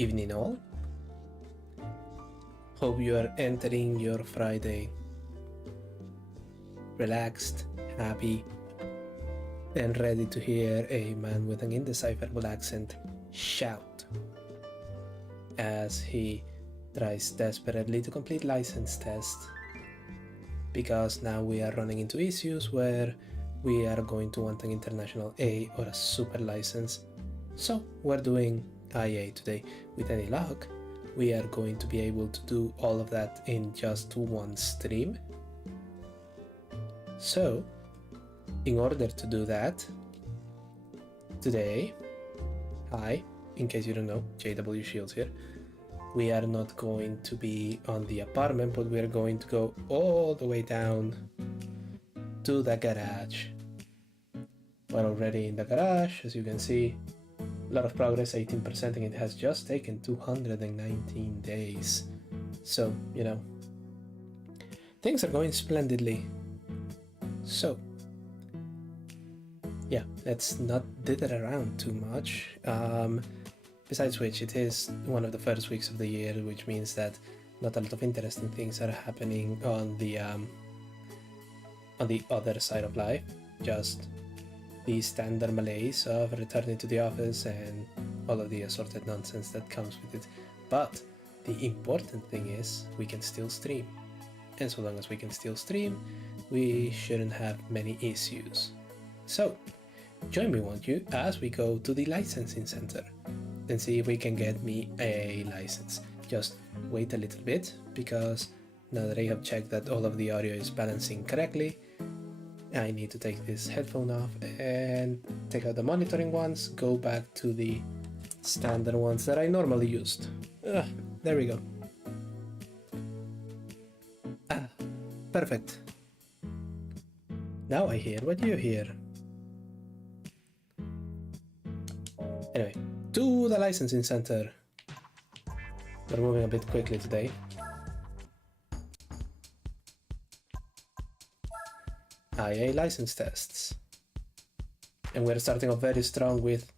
Evening all. Hope you are entering your Friday relaxed, happy, and ready to hear a man with an indecipherable accent shout as he tries desperately to complete license test, because now we are running into issues where we are going to want an international A or a super license. So we're doing IA today. With any luck, we are going to be able to do all of that in just one stream. So in order to do that, today, hi, in case you don't know, JW Shields here, we are not going to be on the apartment, but we are going to go all the way down to the garage. We're already in the garage, as you can see. A lot of progress, 18%, and it has just taken 219 days. So, you know, things are going splendidly. So, yeah, let's not dither around too much. Besides which, it is one of the first weeks of the year, which means that not a lot of interesting things are happening on the other side of life. Just the standard malaise of returning to the office and all of the assorted nonsense that comes with it. But the important thing is we can still stream. And so long as we can still stream, we shouldn't have many issues. So, join me, won't you, as we go to the licensing center and see if we can get me a license. Just wait a little bit, because now that I have checked that all of the audio is balancing correctly, I need to take this headphone off and take out the monitoring ones, go back to the standard ones that I normally used. There we go. Perfect. Now I hear what you hear. Anyway, to the licensing center. We're moving a bit quickly today. IA license tests. And we're starting off very strong with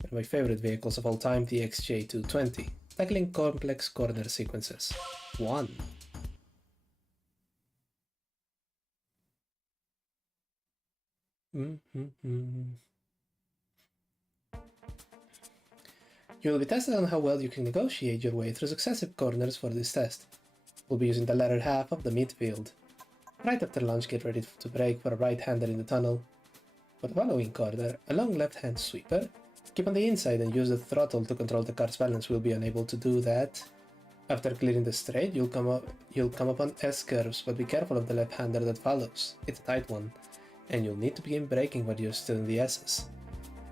one of my favorite vehicles of all time, the XJ220, tackling complex corner sequences. 1. You will be tested on how well you can negotiate your way through successive corners for this test. We'll be using the latter half of the midfield. Right after launch, get ready to brake for a right-hander in the tunnel. For the following corner, a long left-hand sweeper. Keep on the inside and use the throttle to control the car's balance. We'll be unable to do that. After clearing the straight, you'll come upon S-curves, but be careful of the left-hander that follows. It's a tight one, and you'll need to begin braking while you're still in the S's.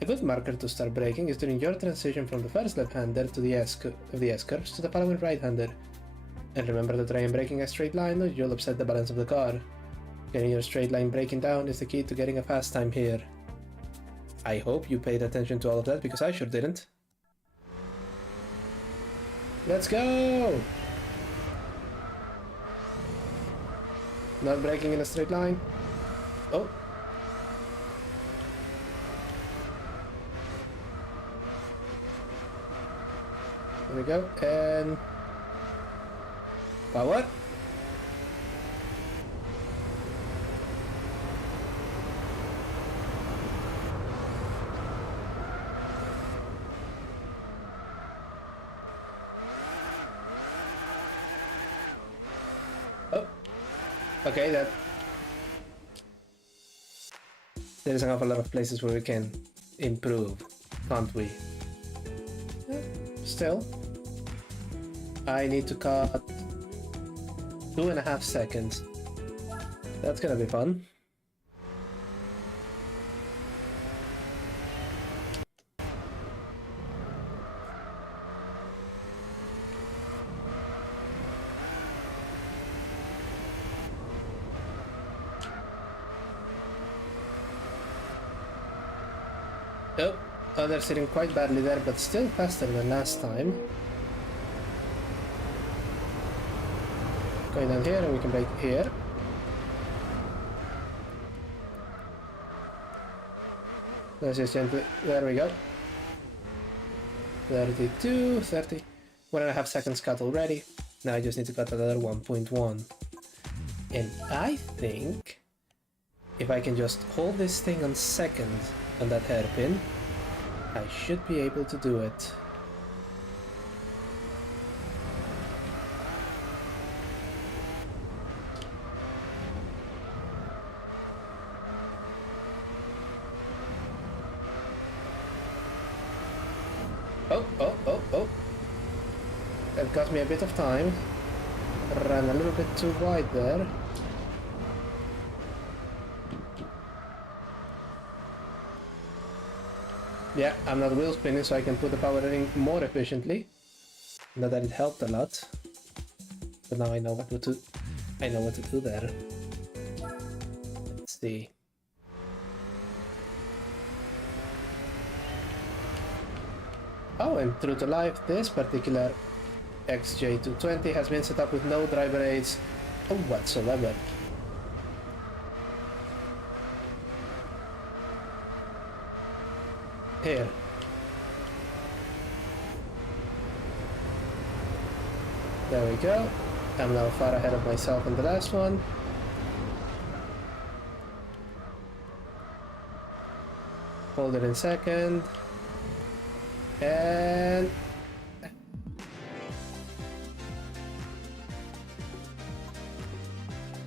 A good marker to start braking is during your transition from the first left-hander to the S-curves to the following right-hander. And remember to try and braking a straight line or you'll upset the balance of the car. Getting your straight line braking down is the key to getting a fast time here. I hope you paid attention to all of that, because I sure didn't. Let's go! Not braking in a straight line. Oh. There we go, and power. Oh, okay, that there's an awful lot of places where we can improve, can't we? Still, I need to cut 2.5 seconds. That's gonna be fun. Oh, they're sitting quite badly there, but still faster than last time. Going down here, and we can brake here. Let's just gently, there we go. 32, 30. 1.5 seconds cut already. Now I just need to cut another 1.1. And I think if I can just hold this thing on second on that hairpin, I should be able to do it. Oh. That got me a bit of time. Ran a little bit too wide there. Yeah, I'm not wheel spinning, so I can put the power in more efficiently. Not that it helped a lot, but now I know what to do there. Let's see. Oh, and true to life, this particular XJ220 has been set up with no driver aids whatsoever. Here. There we go. I'm now far ahead of myself in the last one. Hold it in second. And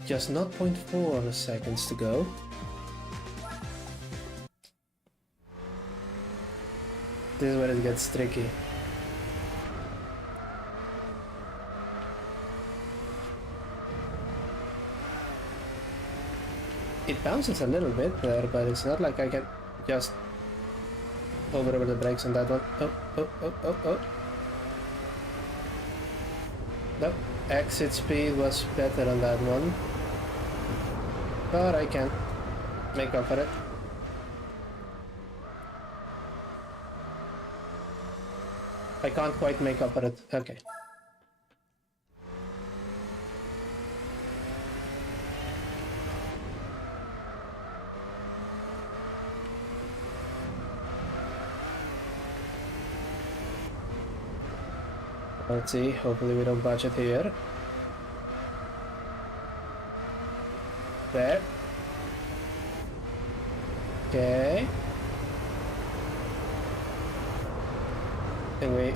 just 0.4 seconds to go. This is where it gets tricky. It bounces a little bit there, but it's not like I can just over the brakes on that one. Oh. Nope, exit speed was better on that one. But I can make up for it. I can't quite make up for it. Okay. Let's see, hopefully we don't botch it here. There. Okay. And we...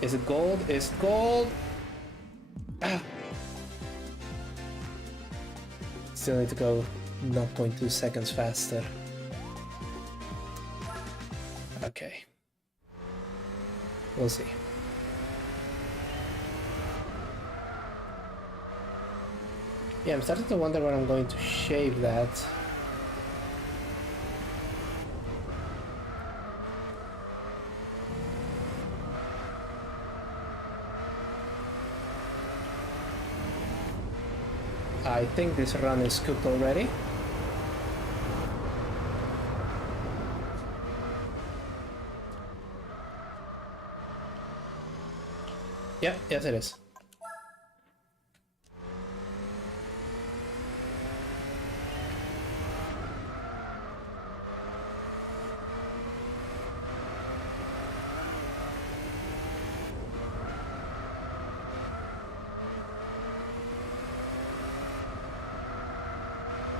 Is it gold? Is it gold? Ah! Still need to go 0.2 seconds faster. Okay. We'll see. Yeah, I'm starting to wonder where I'm going to shave that. I think this run is cooked already. Yeah, yes it is.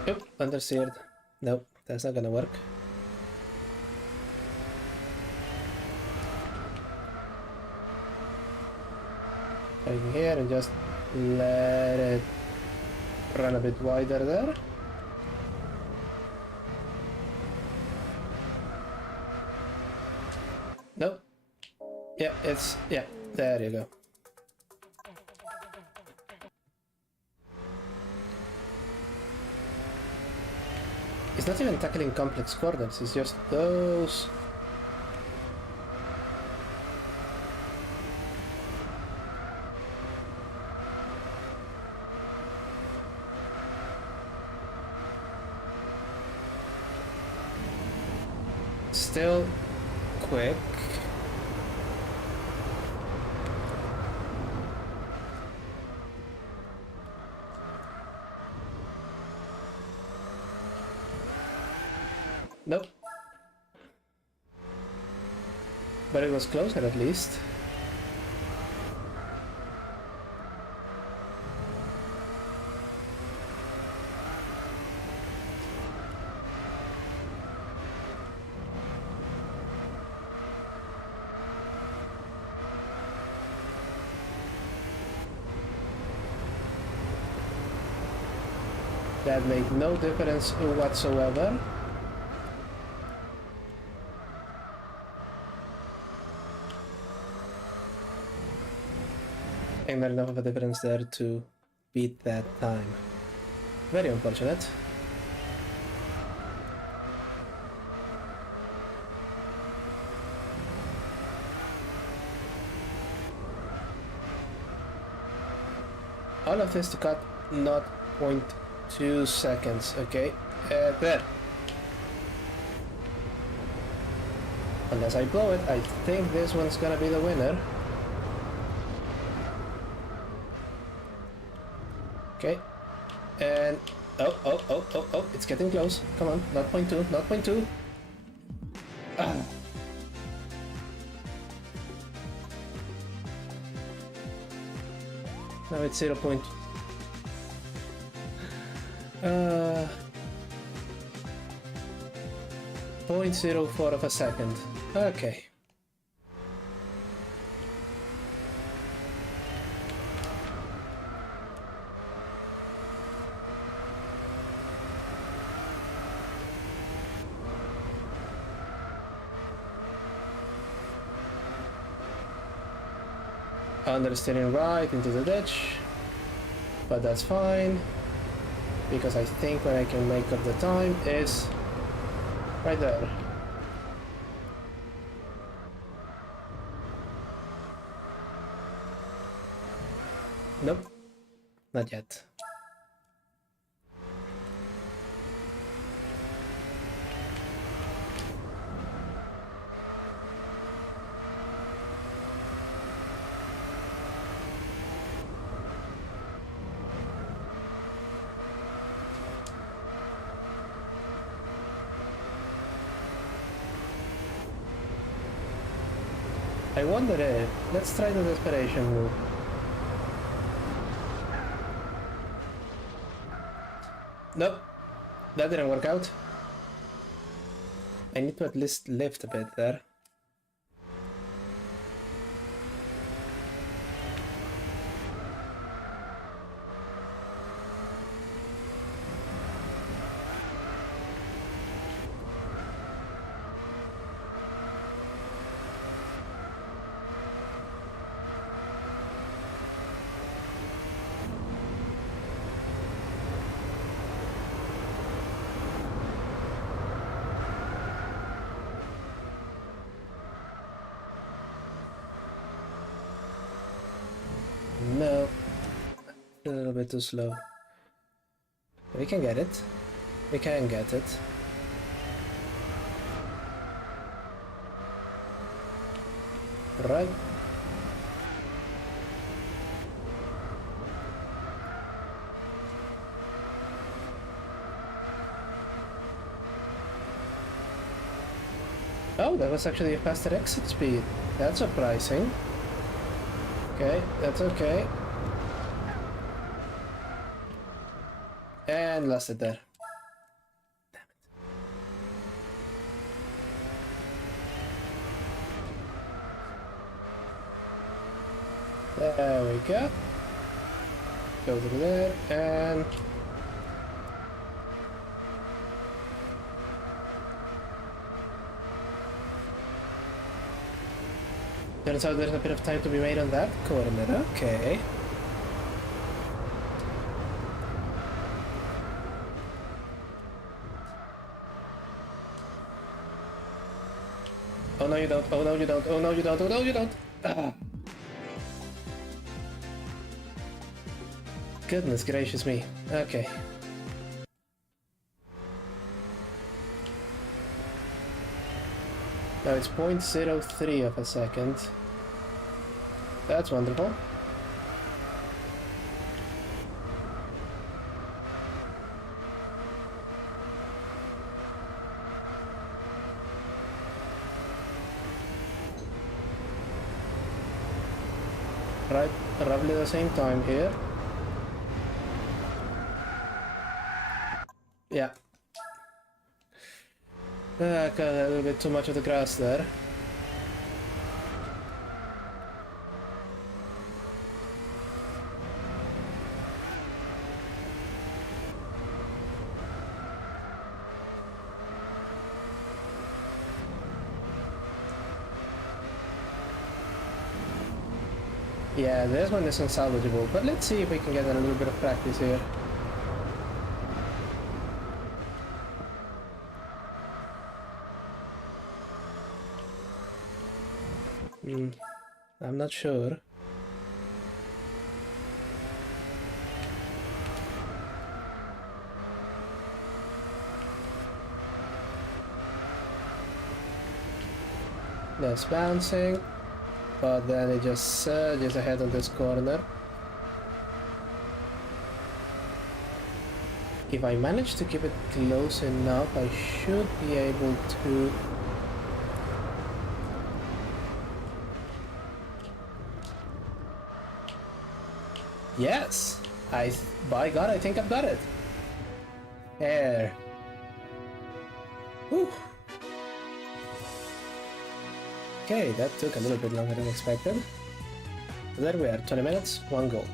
Yep, understeered. Nope, that's not gonna work. Right here and just let it run a bit wider there. Nope. Yeah, yeah, there you go. It's not even tackling complex corners, it's just those. Still quick. Nope. But it was closer at least. That made no difference whatsoever. And not enough of a difference there to beat that time. Very unfortunate. All of this to cut not 0.2 seconds, okay? There. Unless I blow it, I think this one's gonna be the winner. Okay. And oh, it's getting close. Come on, not 0.2, not 0.2. Ah. Now it's 0. 0.04 of a second. Okay. Understeering right into the ditch, but that's fine because I think when I can make up the time is right there. Nope, not yet. I wonder if... Let's try the desperation move. Nope, that didn't work out. I need to at least lift a bit there. No, a little bit too slow. We can get it. We can get it. Right. Oh, that was actually a faster exit speed. That's surprising. Okay, that's okay. And lost it there. Damn it. There we go. Go through there and... Turns out there's a bit of time to be made on that corner, okay. Oh no you don't, oh no you don't, oh no you don't, oh no you don't! Ah. Goodness gracious me, okay. Now it's 0.03 of a second. That's wonderful. right roughly the same time here. Yeah. Got a little bit too much of the grass there. Yeah, this one is unsalvageable, but let's see if we can get a little bit of practice here. I'm not sure. That's bouncing, but then it just surges ahead on this corner. If I manage to keep it close enough, I should be able to... Yes! By God, I think I've got it! There. Whew. Okay, that took a little bit longer than expected. There we are, 20 minutes, 1 gold.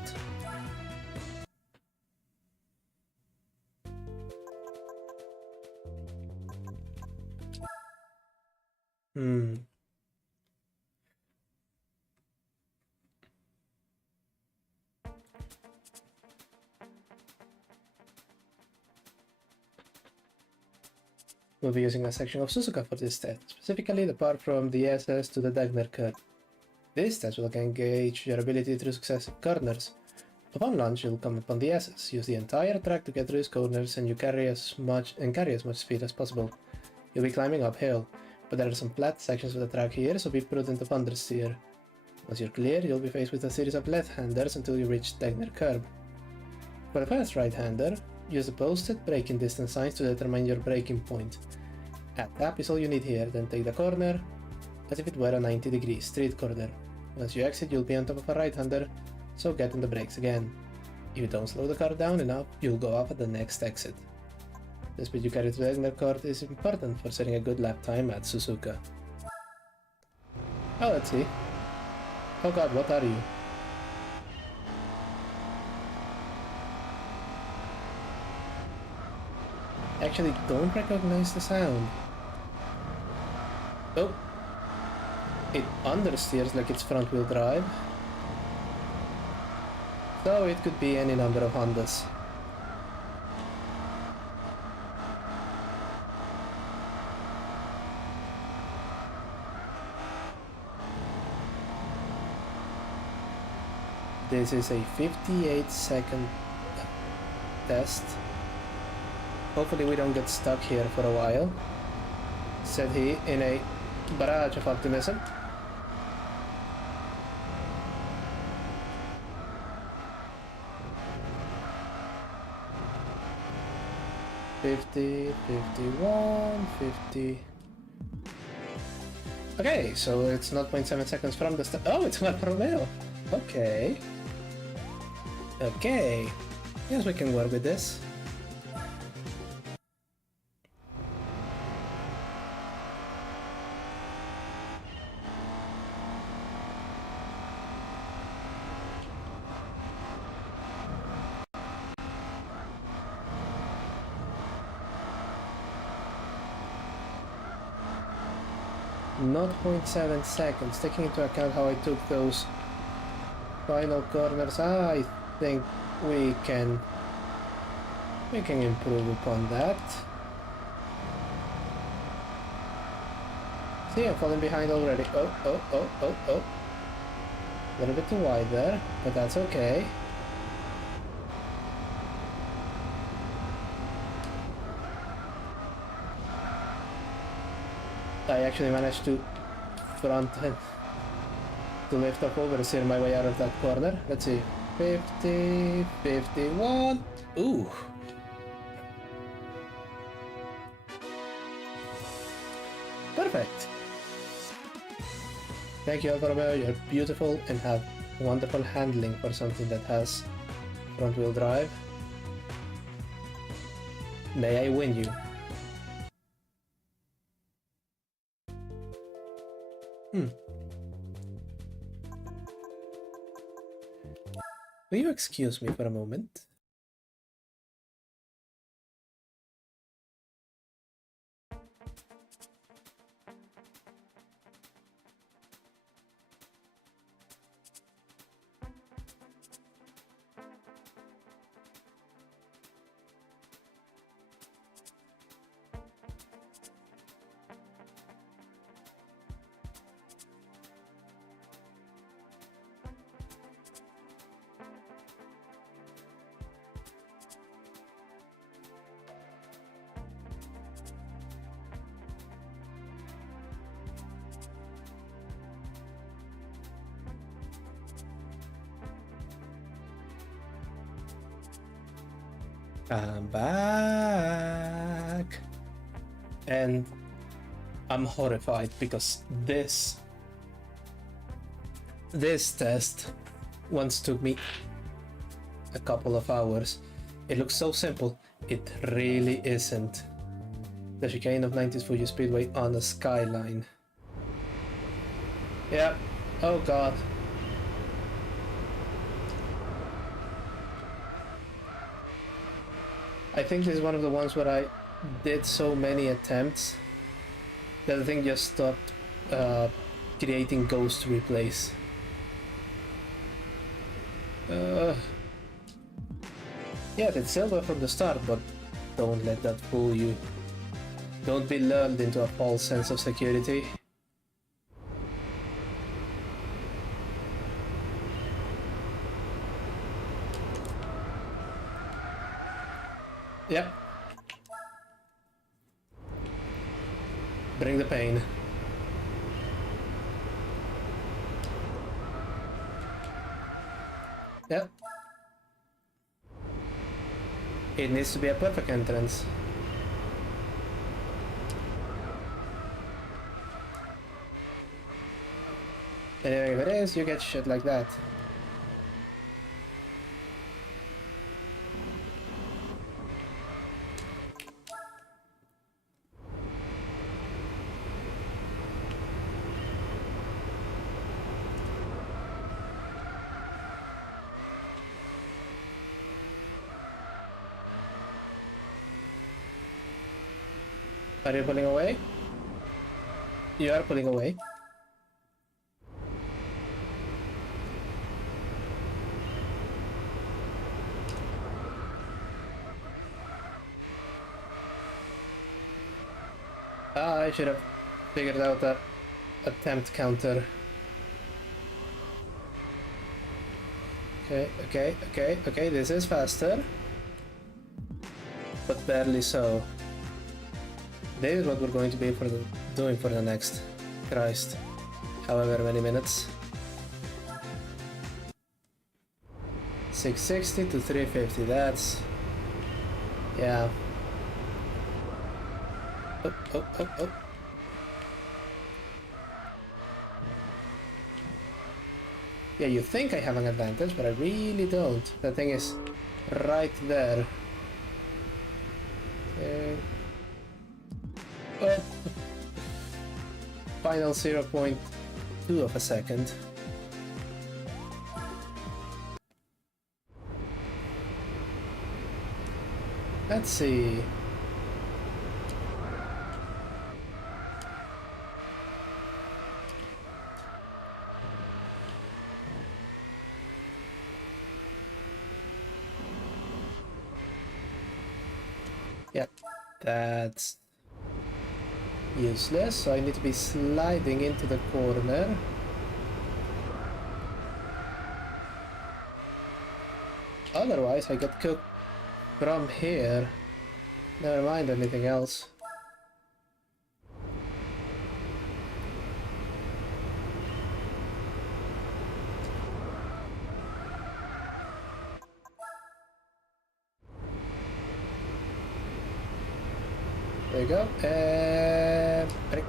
We'll be using a section of Suzuka for this test, specifically the part from the SS to the Dagner curve. This test will gauge your ability through successive corners. Upon launch, you'll come upon the SS. Use the entire track to get through these corners and carry as much speed as possible. You'll be climbing uphill, but there are some flat sections of the track here, so be prudent of understeer. Once you're clear, you'll be faced with a series of left-handers until you reach Dagner curve. For the first right-hander, use the posted braking distance signs to determine your braking point. A tap is all you need here, then take the corner as if it were a 90-degree street corner. Once you exit, you'll be on top of a right-hander, so get on the brakes again. If you don't slow the car down enough, you'll go off at the next exit. The speed you carry to the Dagner court is important for setting a good lap time at Suzuka. Oh, let's see. Oh god, what are you? Actually don't recognize the sound. Oh! It understeers like it's front wheel drive. So it could be any number of Hondas. This is a 58-second test. Hopefully we don't get stuck here for a while, said he in a barrage of optimism. $50, $51, $50. Okay, so it's 0.7 seconds from the start. Oh, it's Alfa Romeo. Okay. Okay. Yes, we can work with this. Not 0.7 seconds, taking into account how I took those final corners, I think we can improve upon that. See, I'm falling behind already. Oh. A little bit too wide there, but that's okay. I actually managed to front end to lift up over, steer my way out of that corner. Let's see. 50, 51. Ooh. Perfect. Thank you, Alfa Romeo. You're beautiful and have wonderful handling for something that has front-wheel drive. May I win you? Will you excuse me for a moment? I'm back, and I'm horrified because this test once took me a couple of hours. It looks so simple. It really isn't. The chicane of 90s Fuji Speedway on the skyline. Yeah. Oh god. I think this is one of the ones where I did so many attempts that the thing just stopped creating ghost replays. Yeah, it's silver from the start, but don't let that fool you. Don't be lulled into a false sense of security. Yep. Bring the pain. Yep. It needs to be a perfect entrance. And if it is, you get shit like that. Are you pulling away? You are pulling away. Ah, I should have figured out that attempt counter. Okay, this is faster. But barely so. This is what we're going to be doing for the next, Christ, however many minutes. 660 to 350, that's... yeah. Oh. Yeah, you think I have an advantage, but I really don't. The thing is right there. Okay. Oh. Final 0.2 of a second. Let's see. Yep, that's useless, so I need to be sliding into the corner. Otherwise I get cooked from here. Never mind anything else. There you go. Ready.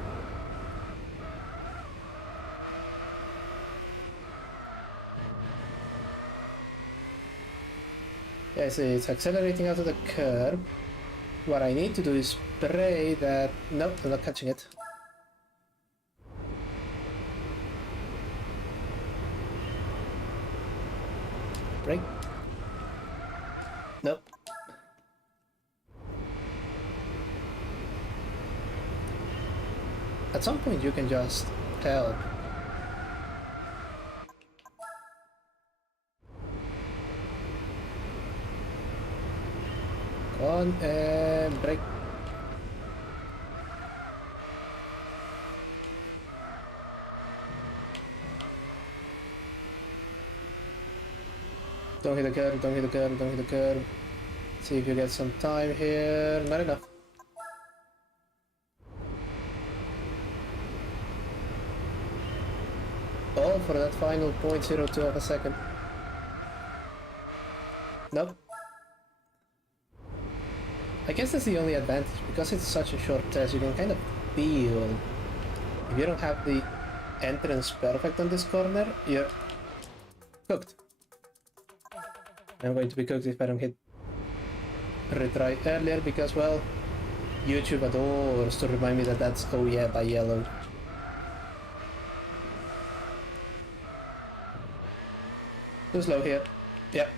Okay, so it's accelerating out of the curb. What I need to do is spray that... Nope, I'm not catching it. Brake. Nope. At some point you can just help. Go on, and brake. Don't hit the curb, don't hit the curb, don't hit the curb. See if you get some time here. Not enough. All for that final 0.02 of a second. Nope. I guess that's the only advantage, because it's such a short test, you can kind of feel. If you don't have the entrance perfect on this corner, you're cooked. I'm going to be cooked if I don't hit retry earlier, because, well, YouTube adores to remind me that that's oh yeah by yellow. Too slow here. Yep.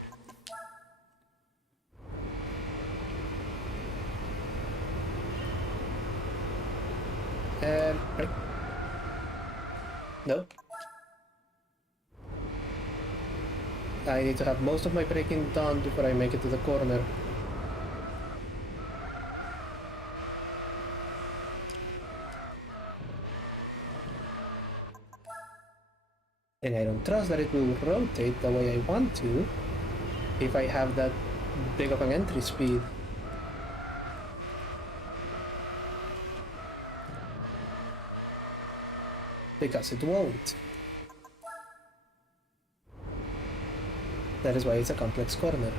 And brake. Nope. I need to have most of my braking done before I make it to the corner. And I don't trust that it will rotate the way I want to if I have that big of an entry speed. Because it won't. That is why it's a complex corner.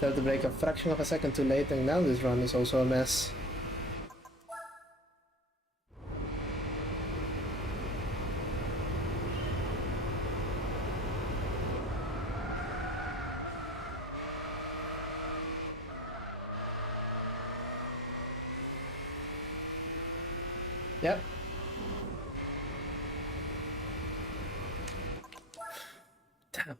Tried to brake a fraction of a second too late, and now this run is also a mess. Yep. Damn.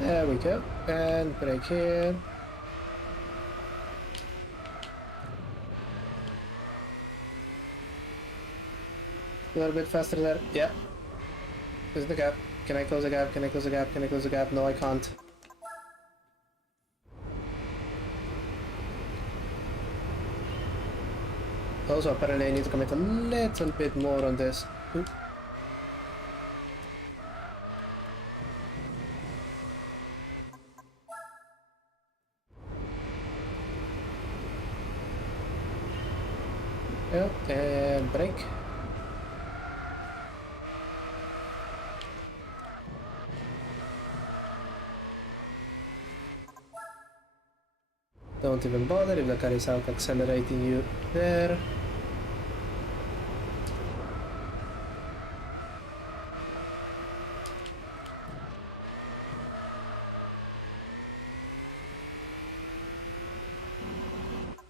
There we go. And brake here. A little bit faster there. Yeah. Close the gap. Can I close the gap? Can I close the gap? Can I close the gap? No, I can't. Also, apparently I need to commit a little bit more on this. Oop. Yeah, and brake. Don't even bother if the car is out accelerating you there.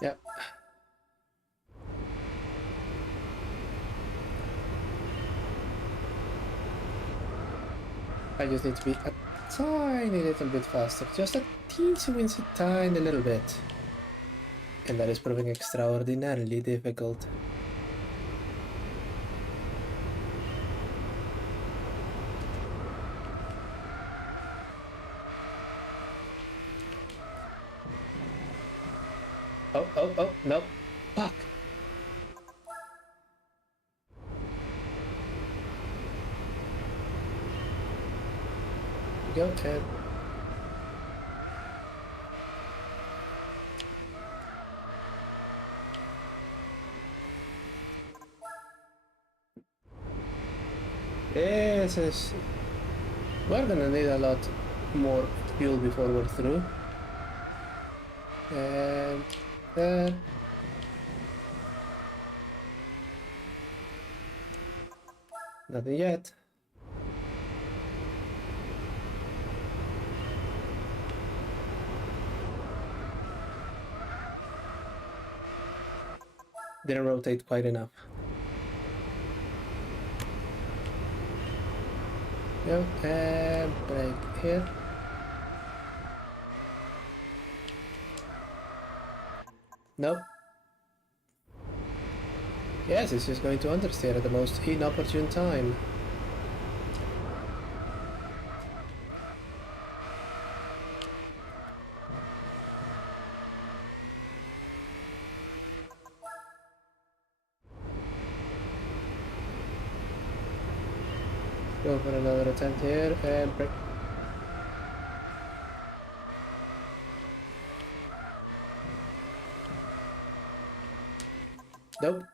Yep. I just need to be a tiny little bit faster, just a teensy tiny little bit. And that is proving extraordinarily difficult. Oh, no. Fuck. Go, Ted. This is... We're gonna need a lot more fuel before we're through. And there. Nothing yet. Didn't rotate quite enough. Go and brake here. Nope. Yes, it's just going to understeer at the most inopportune time. Go for another attempt here and brake. Nope.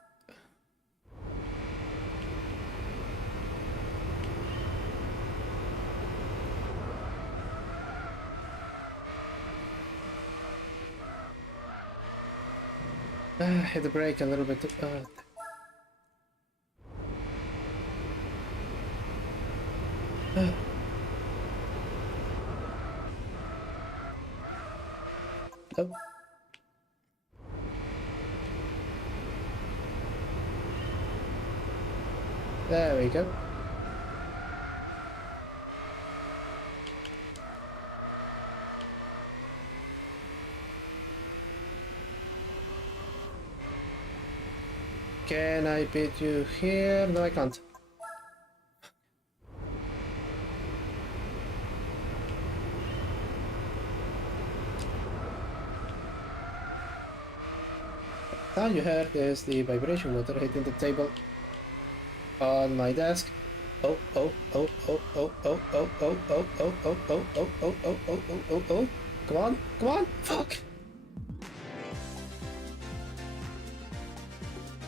Hit the brake a little bit. Nope. There we go. Can I beat you here? No, I can't. All you heard is the vibration motor hitting the table on my desk. Oh, oh, oh, oh, oh, oh, oh, oh, oh, oh, oh, oh, oh, oh, oh, oh, oh, oh, oh. Come on, come on, fuck!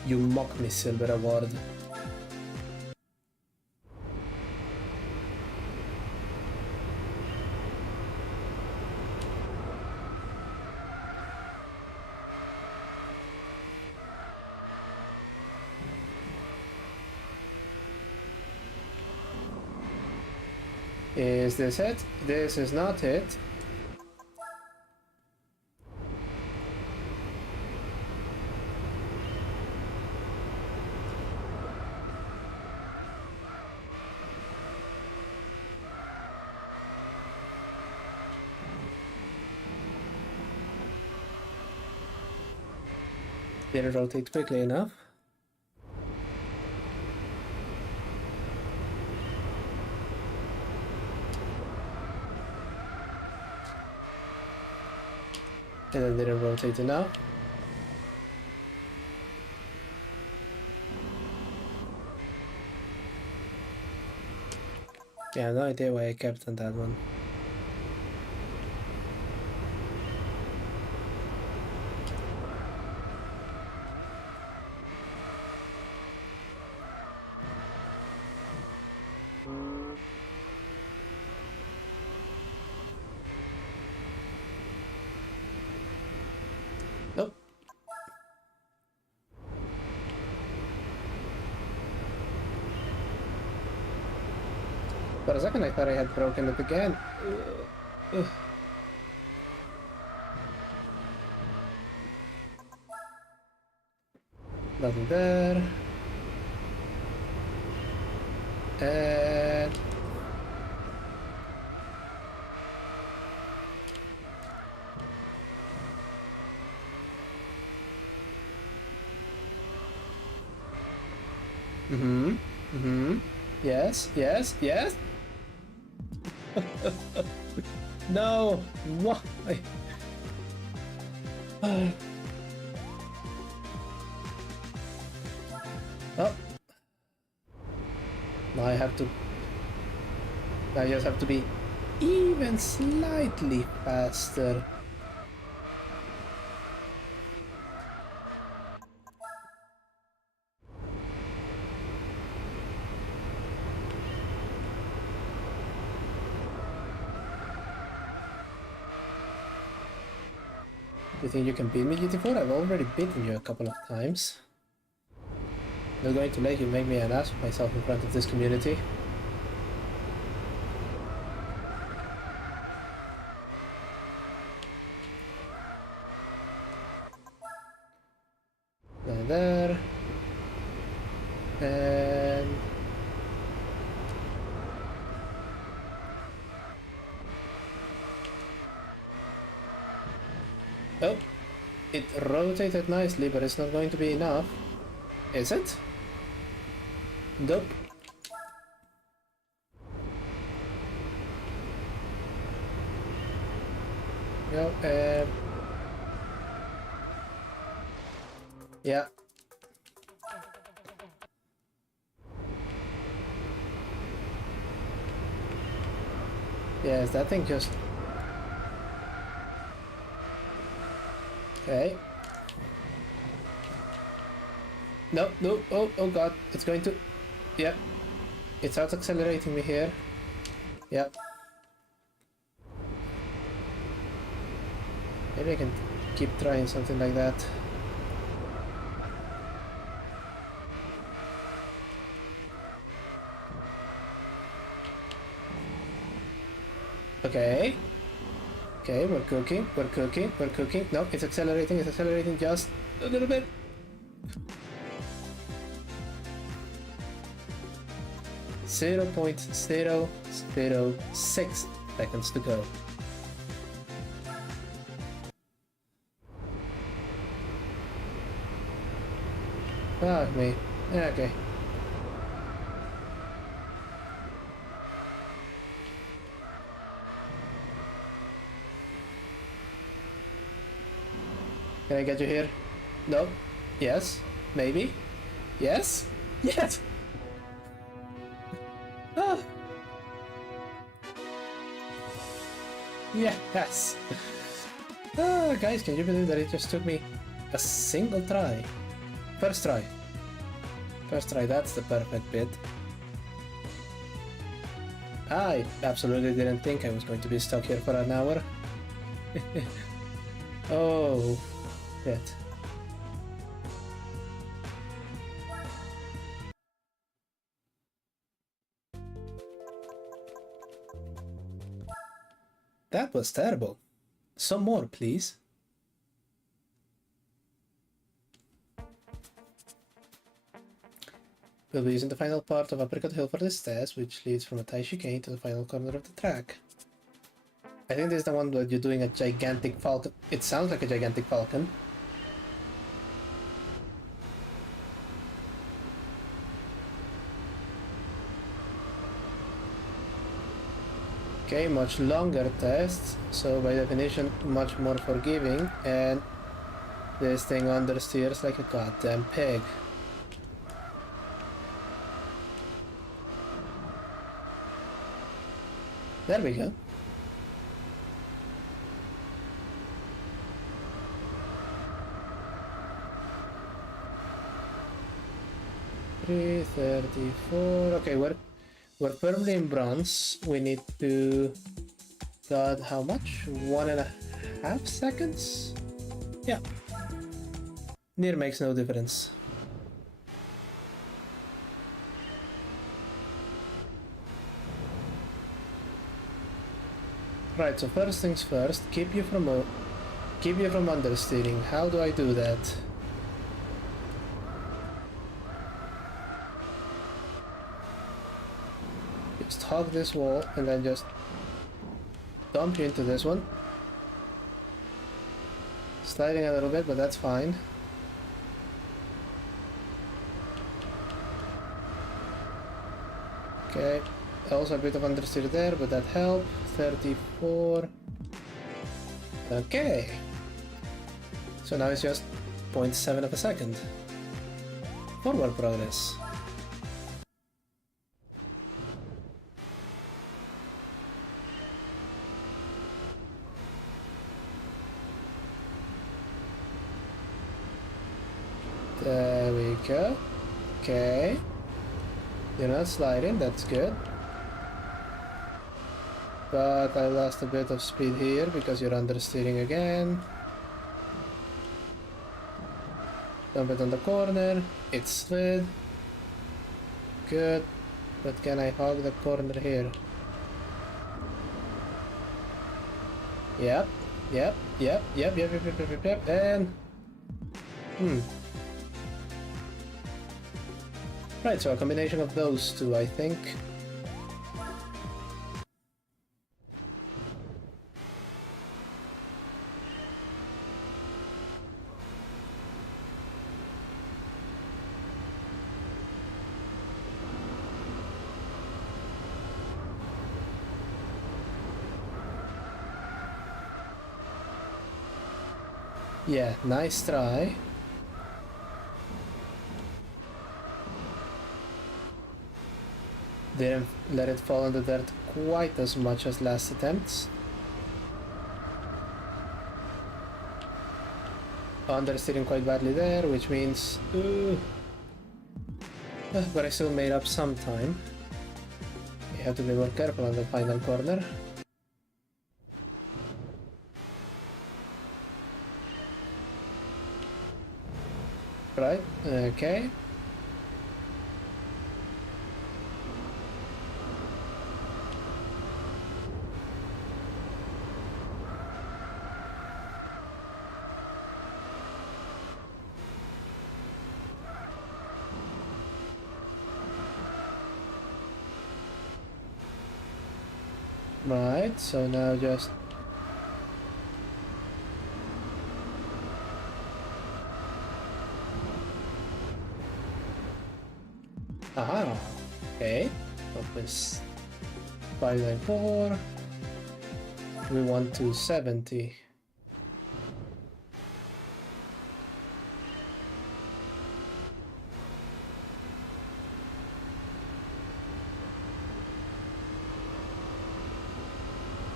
You mock me, Silver Award. Is this it? This is not it. Didn't rotate quickly enough. And then didn't rotate enough. Yeah, no idea why I kept on that one. Nope. For a second I thought I had broken it again. Ugh. Nothing there. And... Yes, yes, yes. No, why? Oh. Now I have to... I just have to be even slightly faster. You think you can beat me, GT4? I've already beaten you a couple of times. Not going to let you make me an ass of myself in front of this community. There. And... oh, it rotated nicely, but it's not going to be enough. Is it? Nope. No, yeah. Yes, that thing just... okay. No, no, oh god, it's going to... yep. It's out accelerating me here. Yep. Maybe I can keep trying something like that. Okay. Okay, we're cooking, we're cooking, we're cooking. No, it's accelerating just a little bit. .0.006 seconds to go. Fuck me. Okay. Can I get you here? No? Yes? Maybe? Yes? Yes! Ah! Yes! Ah, guys, can you believe that it just took me a single try? First try. First try, that's the perfect bit. I absolutely didn't think I was going to be stuck here for an hour. Oh, shit. That was terrible. Some more, please. We'll be using the final part of Apricot Hill for this test, which leads from a tight chicane to the final corner of the track. I think this is the one where you're doing a gigantic falcon. It sounds like a gigantic falcon. Okay, much longer tests, so by definition much more forgiving, and this thing understeers like a goddamn pig. There we go. $334. Okay, we're firmly in bronze. We need to... God, how much? 1.5 seconds? Yeah. Near makes no difference. Right, so first things first, keep you from understeering. How do I do that? Just hug this wall and then just dump you into this one. Sliding a little bit, but that's fine. Okay, also a bit of understeer there, but that helped. 34. Okay. So now it's just 0.7 of a second. Forward progress. There we go. Okay. You're not sliding, that's good. But I lost a bit of speed here because you're understeering again. Dump it on the corner. It slid. Good. But can I hog the corner here? Yep. Yep. And... Right, so a combination of those two, I think. Yeah, nice try. Didn't let it fall in the dirt quite as much as last attempts. Understeering quite badly there, which means... but I still made up some time. You have to be more careful on the final corner. Right, okay. Right, so now just... Aha! Okay. Opens 594. We want 270.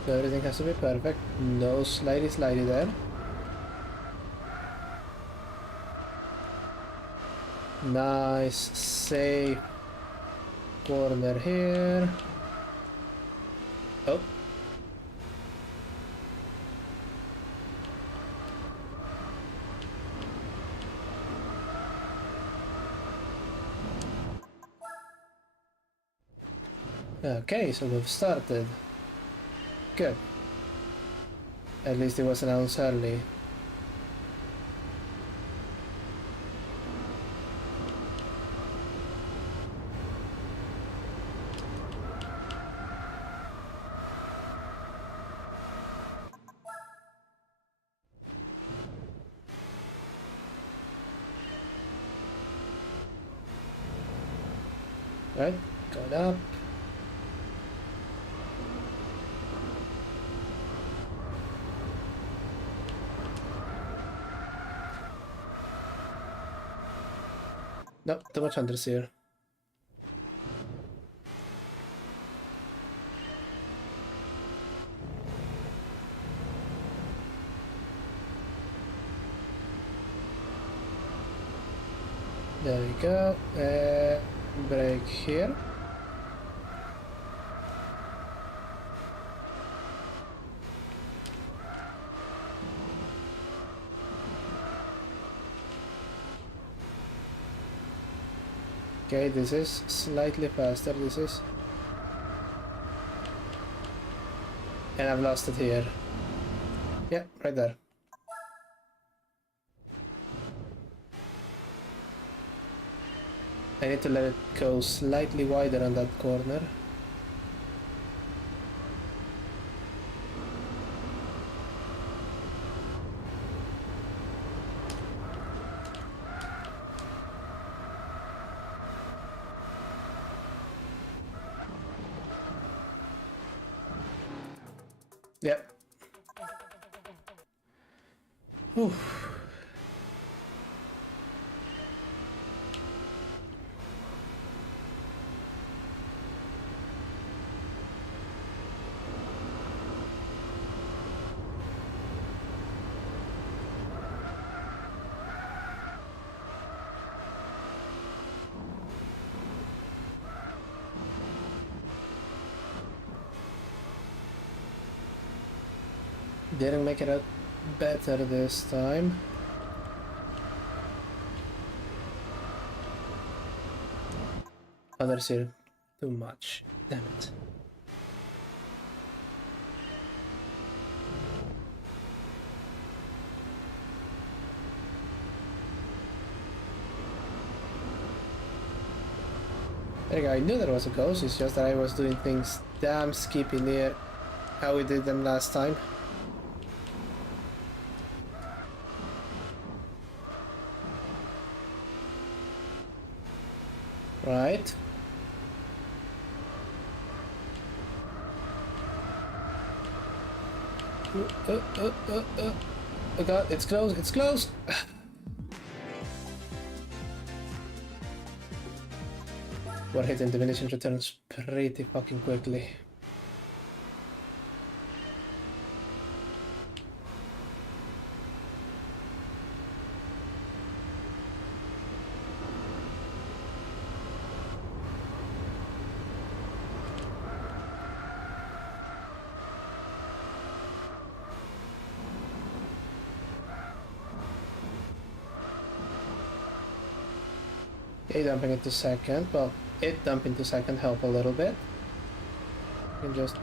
So everything has to be perfect. No slidey there. Nice, safe corner here. Oh. Okay, so we've started. Good. At least it was announced early. Right, going up. Nope, too much unders here. There we go. Brake here. Okay, this is slightly faster, this is. And I've lost it here. Yeah, right there. I need to let it go slightly wider on that corner. Yep. Whew. Didn't make it out better this time. Others here. Too much. Damn it. There you go, I knew there was a ghost, it's just that I was doing things damn skippy near how we did them last time. Right. Oh god, it's close, it's close! We're hitting diminishing returns pretty fucking quickly. Okay, dumping into second. Well, it dumping to second help a little bit. You can just...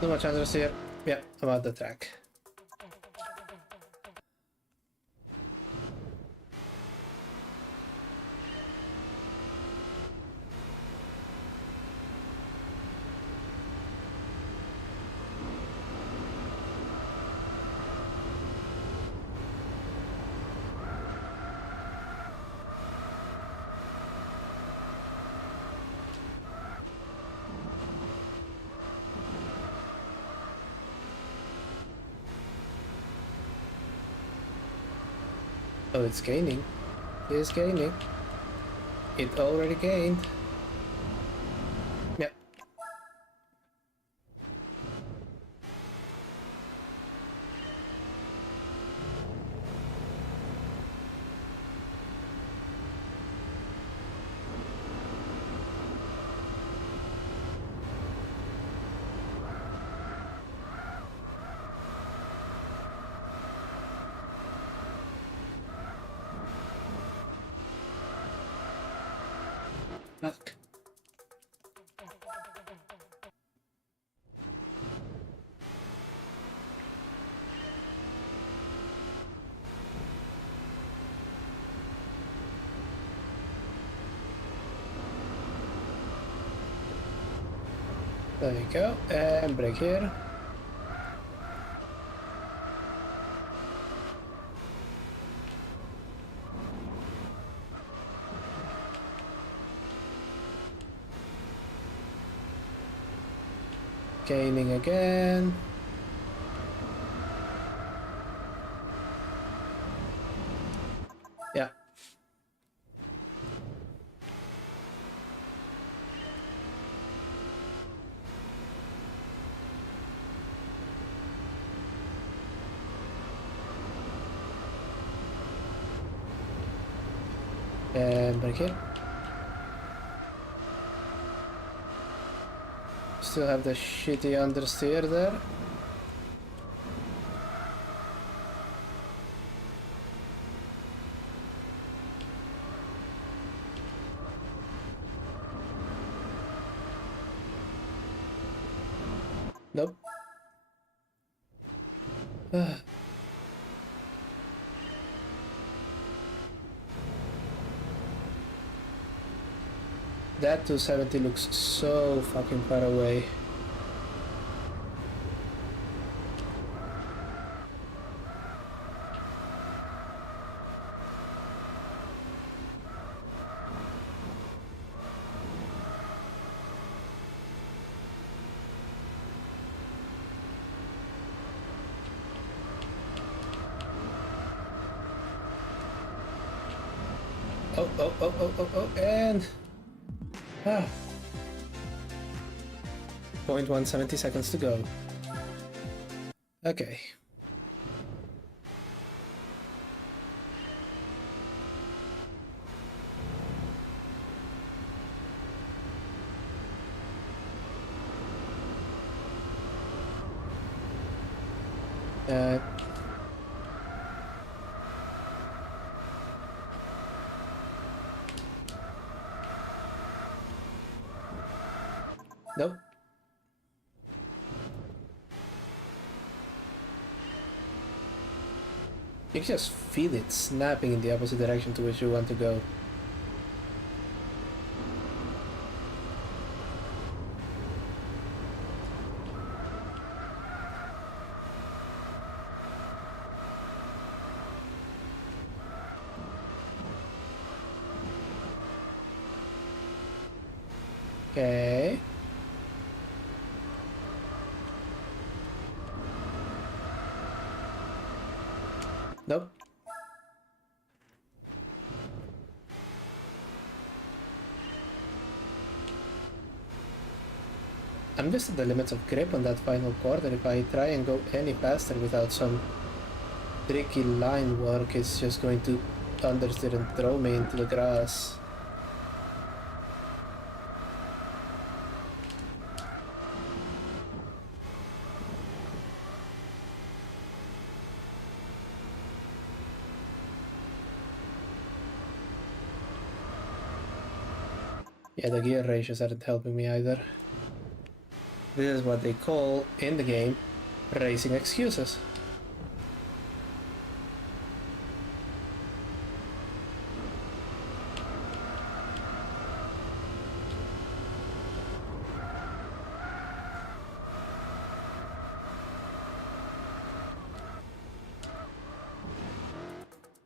Too much answers here. Yeah, I'm out the track. Oh, it's gaining. It's gaining. It already gained. Yep. Fuck. There you go, and brake here. Gaining again. Yeah. And brake here. Still have the shitty understeer there. Nope. That 270 looks so fucking far away. And... 0.170 seconds to go. Okay. Nope. You can just feel it snapping in the opposite direction to which you want to go. Okay. Nope. I'm just at the limits of grip on that final corner. If I try and go any faster without some tricky line work, it's just going to understeer and throw me into the grass. Yeah, the gear ratios aren't helping me either. This is what they call, in the game, racing excuses.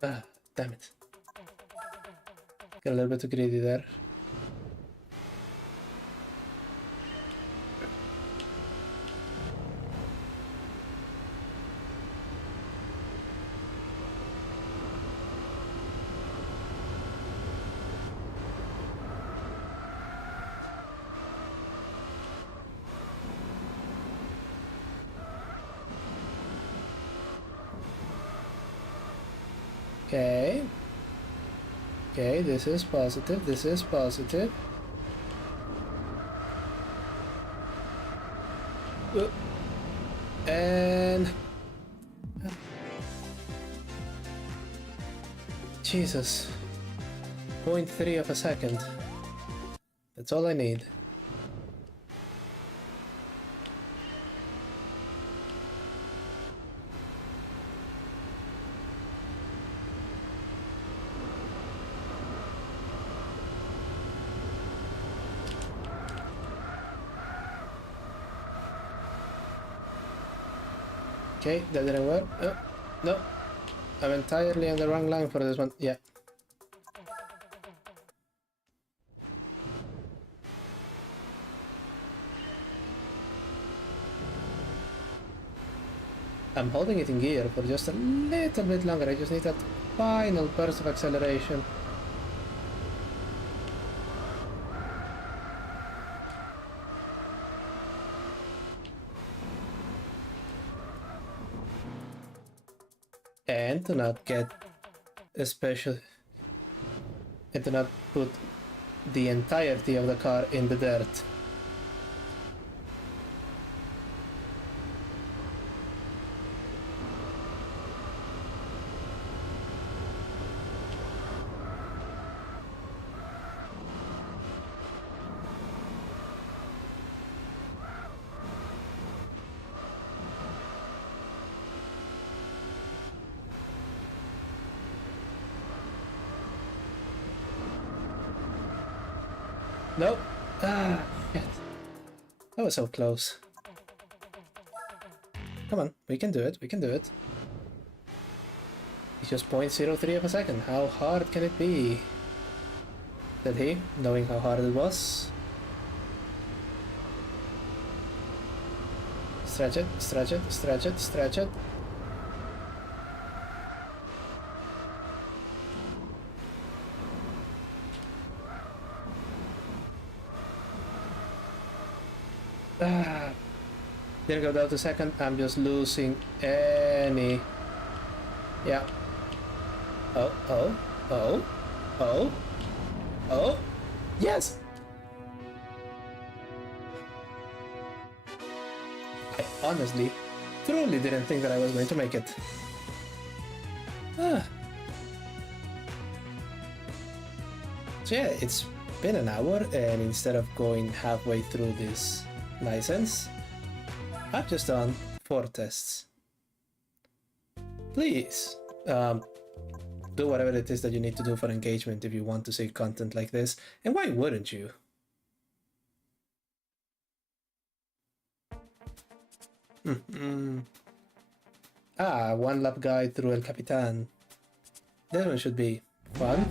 Ah, damn it. Got a little bit too greedy there. Okay. Okay, this is positive, this is positive. And... Jesus. 0.3 of a second. That's all I need. Okay, that didn't work. No, I'm entirely on the wrong line for this one. Yeah. I'm holding it in gear for just a little bit longer. I just need that final burst of acceleration. And to not get especially, and to not put the entirety of the car in the dirt. Nope. Ah, shit. That was so close. Come on, we can do it, we can do it. It's just 0.03 of a second. How hard can it be? Said he, knowing how hard it was. Stretch it, stretch it, stretch it, stretch it. Didn't go down to second. I'm just losing any. Yeah. Oh. Yes! I honestly, truly didn't think that I was going to make it. So yeah, it's been an hour, and instead of going halfway through this license, I've just done 4 tests. Please, do whatever it is that you need to do for engagement if you want to see content like this, and why wouldn't you? Ah, one lap guide through El Capitan. This one should be fun.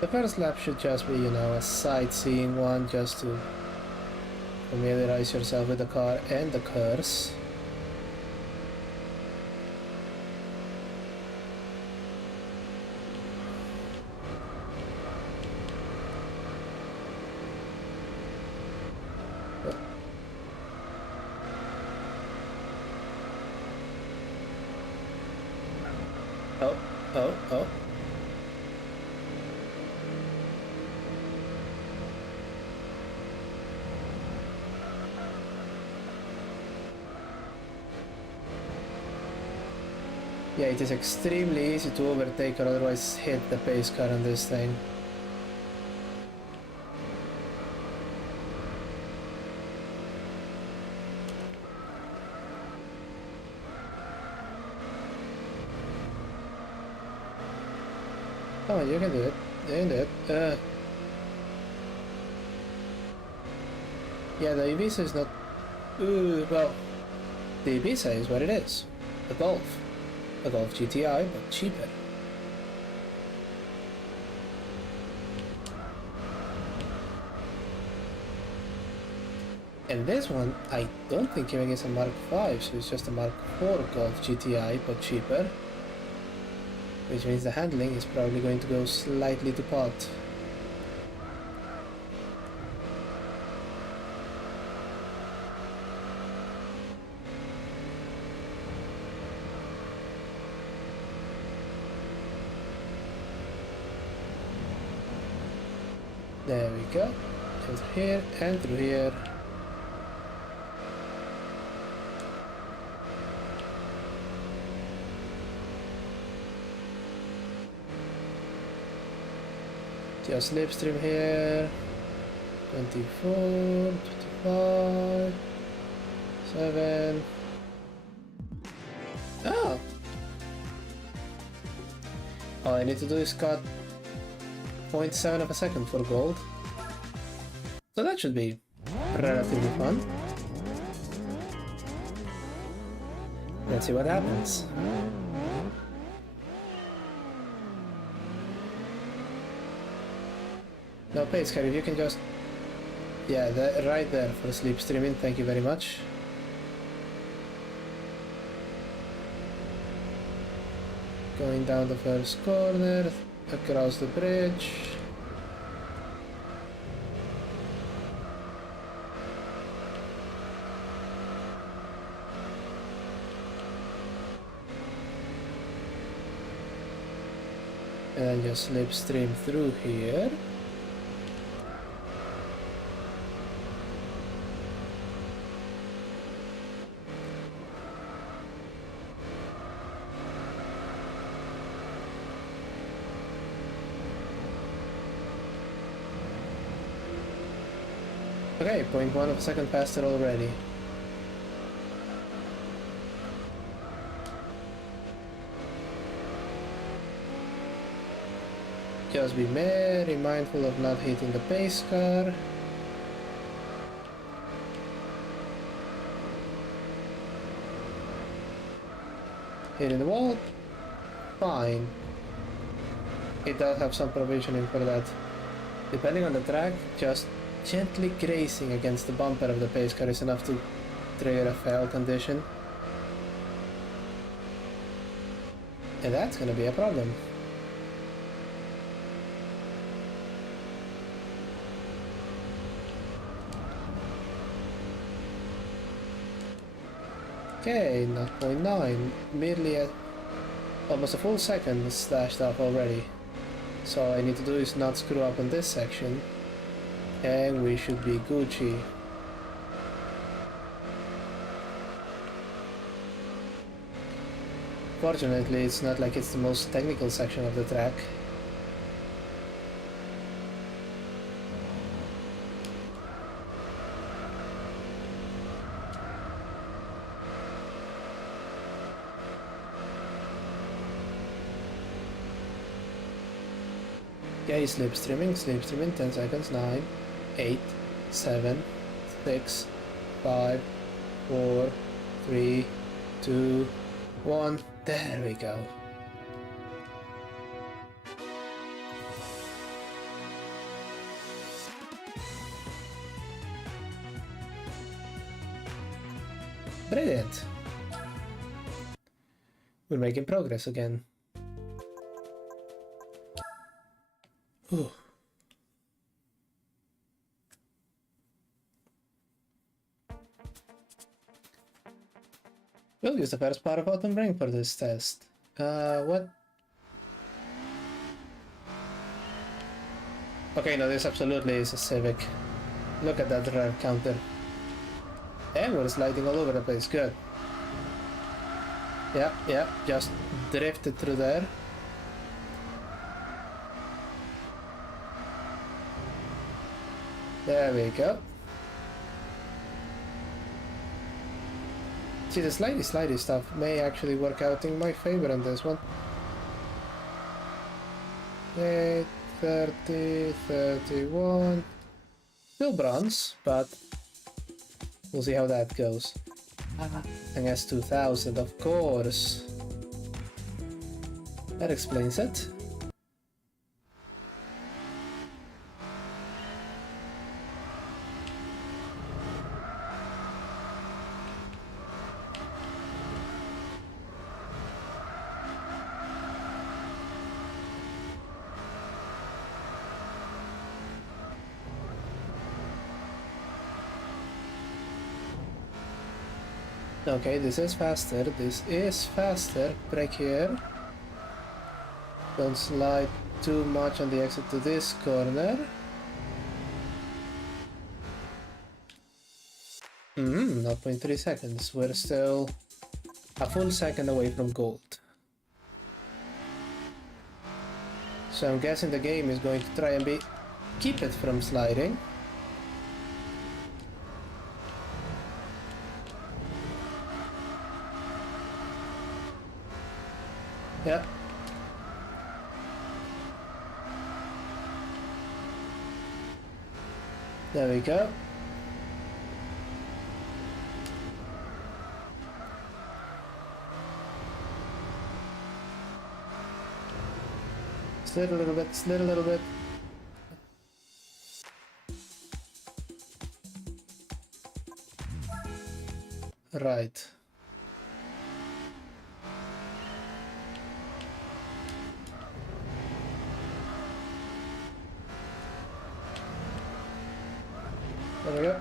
The first lap should just be, you know, a sightseeing one, just to familiarize yourself with the car and the course. Oh. Yeah, it is extremely easy to overtake or otherwise hit the pace car on this thing. Oh, you can do it. You can do it. Yeah, the Ibiza is not... well, the Ibiza is what it is. A Golf. A Golf GTI, but cheaper. And this one, I don't think even is a Mark 5, so it's just a Mark 4 Golf GTI, but cheaper. Which means the handling is probably going to go slightly to pot. There we go. And through here, and through here. Just slipstream here. 24, 25, 7. Oh! All I need to do is cut 0.7 of a second for gold. So that should be relatively fun. Let's see what happens. No, pace car, if you can just... Yeah, right there for sleep streaming, thank you very much. Going down the first corner, across the bridge. And then just slipstream through here. Okay, 0.1 of a second faster already. Just be very mindful of not hitting the pace car. Hitting the wall, fine. It does have some provisioning for that. Depending on the track, just gently grazing against the bumper of the pace car is enough to trigger a fail condition. And that's gonna be a problem. Okay, 0.9, almost a full second slashed up already. So all I need to do is not screw up on this section, and we should be Gucci. Fortunately, it's not like it's the most technical section of the track. Okay, slipstreaming, 10 seconds, 9, 8, 7, 6, 5, 4, 3, 2, 1, there we go. Brilliant! We're making progress again. Ooh. We'll use the first part of Autumn Ring for this test. What? Okay, no, this absolutely is a Civic. Look at that rev counter. And we're sliding all over the place, good. Yeah, just drifted through there. There we go. See, the slidey stuff may actually work out in my favor on this one. 8, 30, 31. Still bronze, but we'll see how that goes. And S2000, of course. That explains it. Okay, this is faster. Brake here. Don't slide too much on the exit to this corner. 0.3 seconds. We're still a full second away from gold. So I'm guessing the game is going to try and keep it from sliding. Yeah. There we go. Slid a little bit. Right. There we go.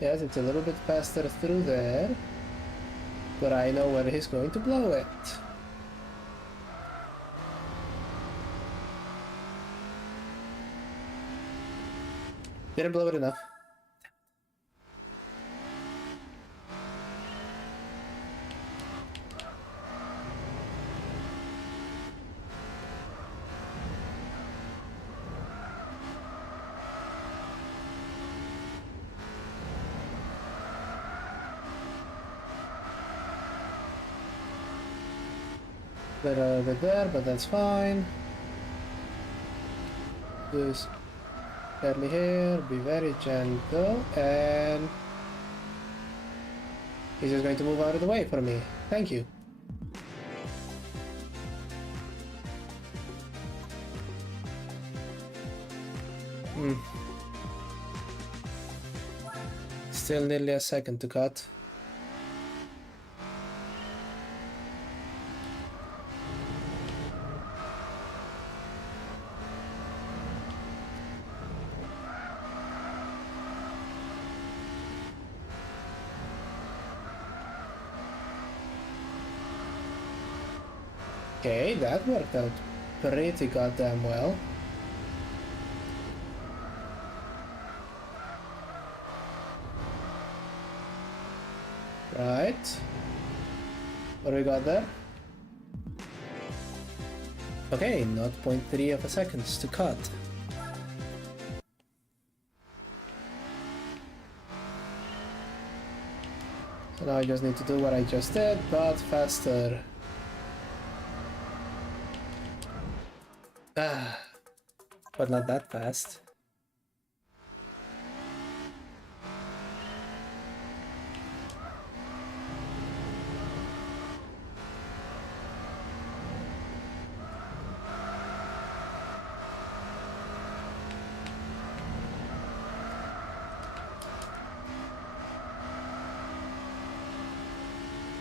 Yes, it's a little bit faster through there, but I know where he's going to blow it. Didn't blow it enough. Little bit there, but that's fine. Just barely here, be very gentle, and he's just going to move out of the way for me. Thank you. Still nearly a second to cut. Okay, that worked out pretty goddamn well. Right. What do we got there? Okay, 0.3 of a second to cut. So now I just need to do what I just did, but faster. Ah, but not that fast.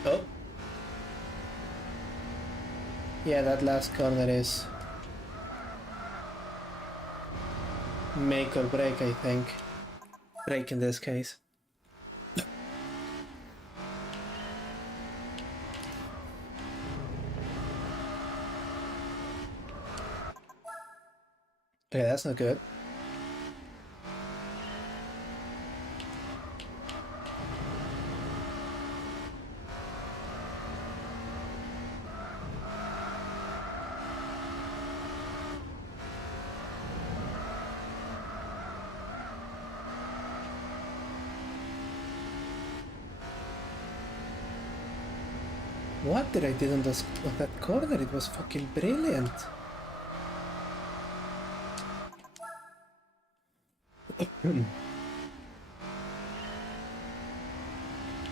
Oh. Yeah, that last corner is make or break, I think. Break in this case. Okay, that's not good. What did I do on that corner? It was fucking brilliant.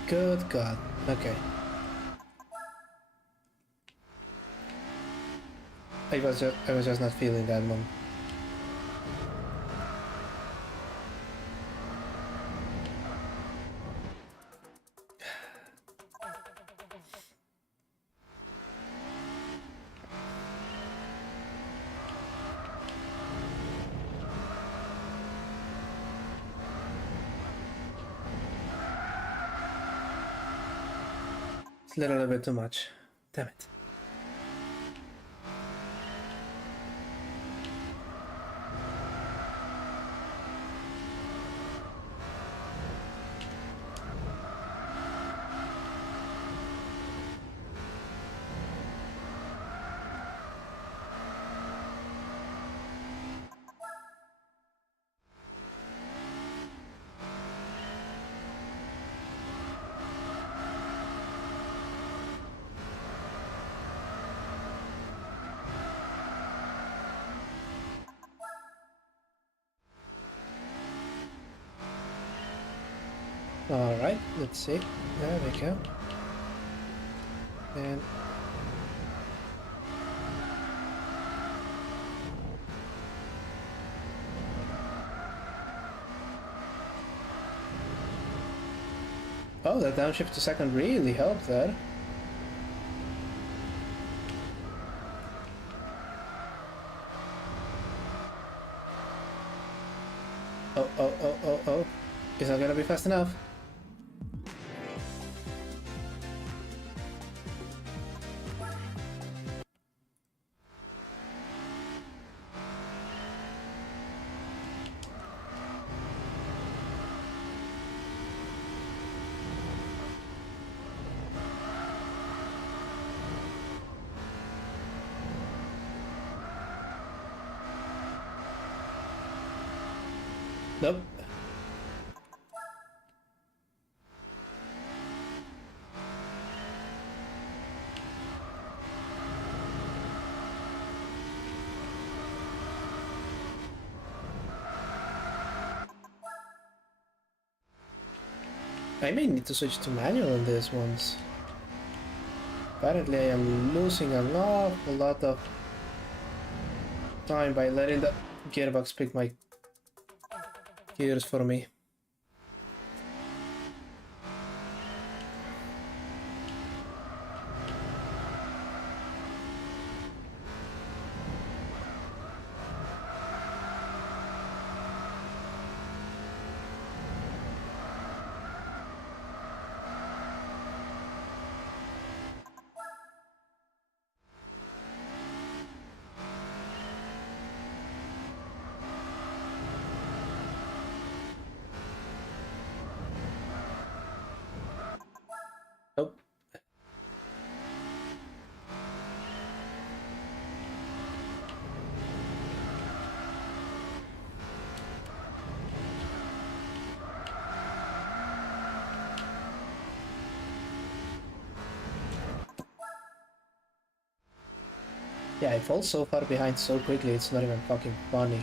Good God. Okay. I was just not feeling that one. It's a little bit too much. Damn it. Alright, let's see. There we go. And oh, that downshift to second really helped there. Oh. It's not gonna be fast enough. Nope. I may need to switch to manual on this ones. Apparently I am losing an awful lot of time by letting the gearbox pick my gears for me. Yeah, I fall so far behind so quickly, it's not even fucking funny.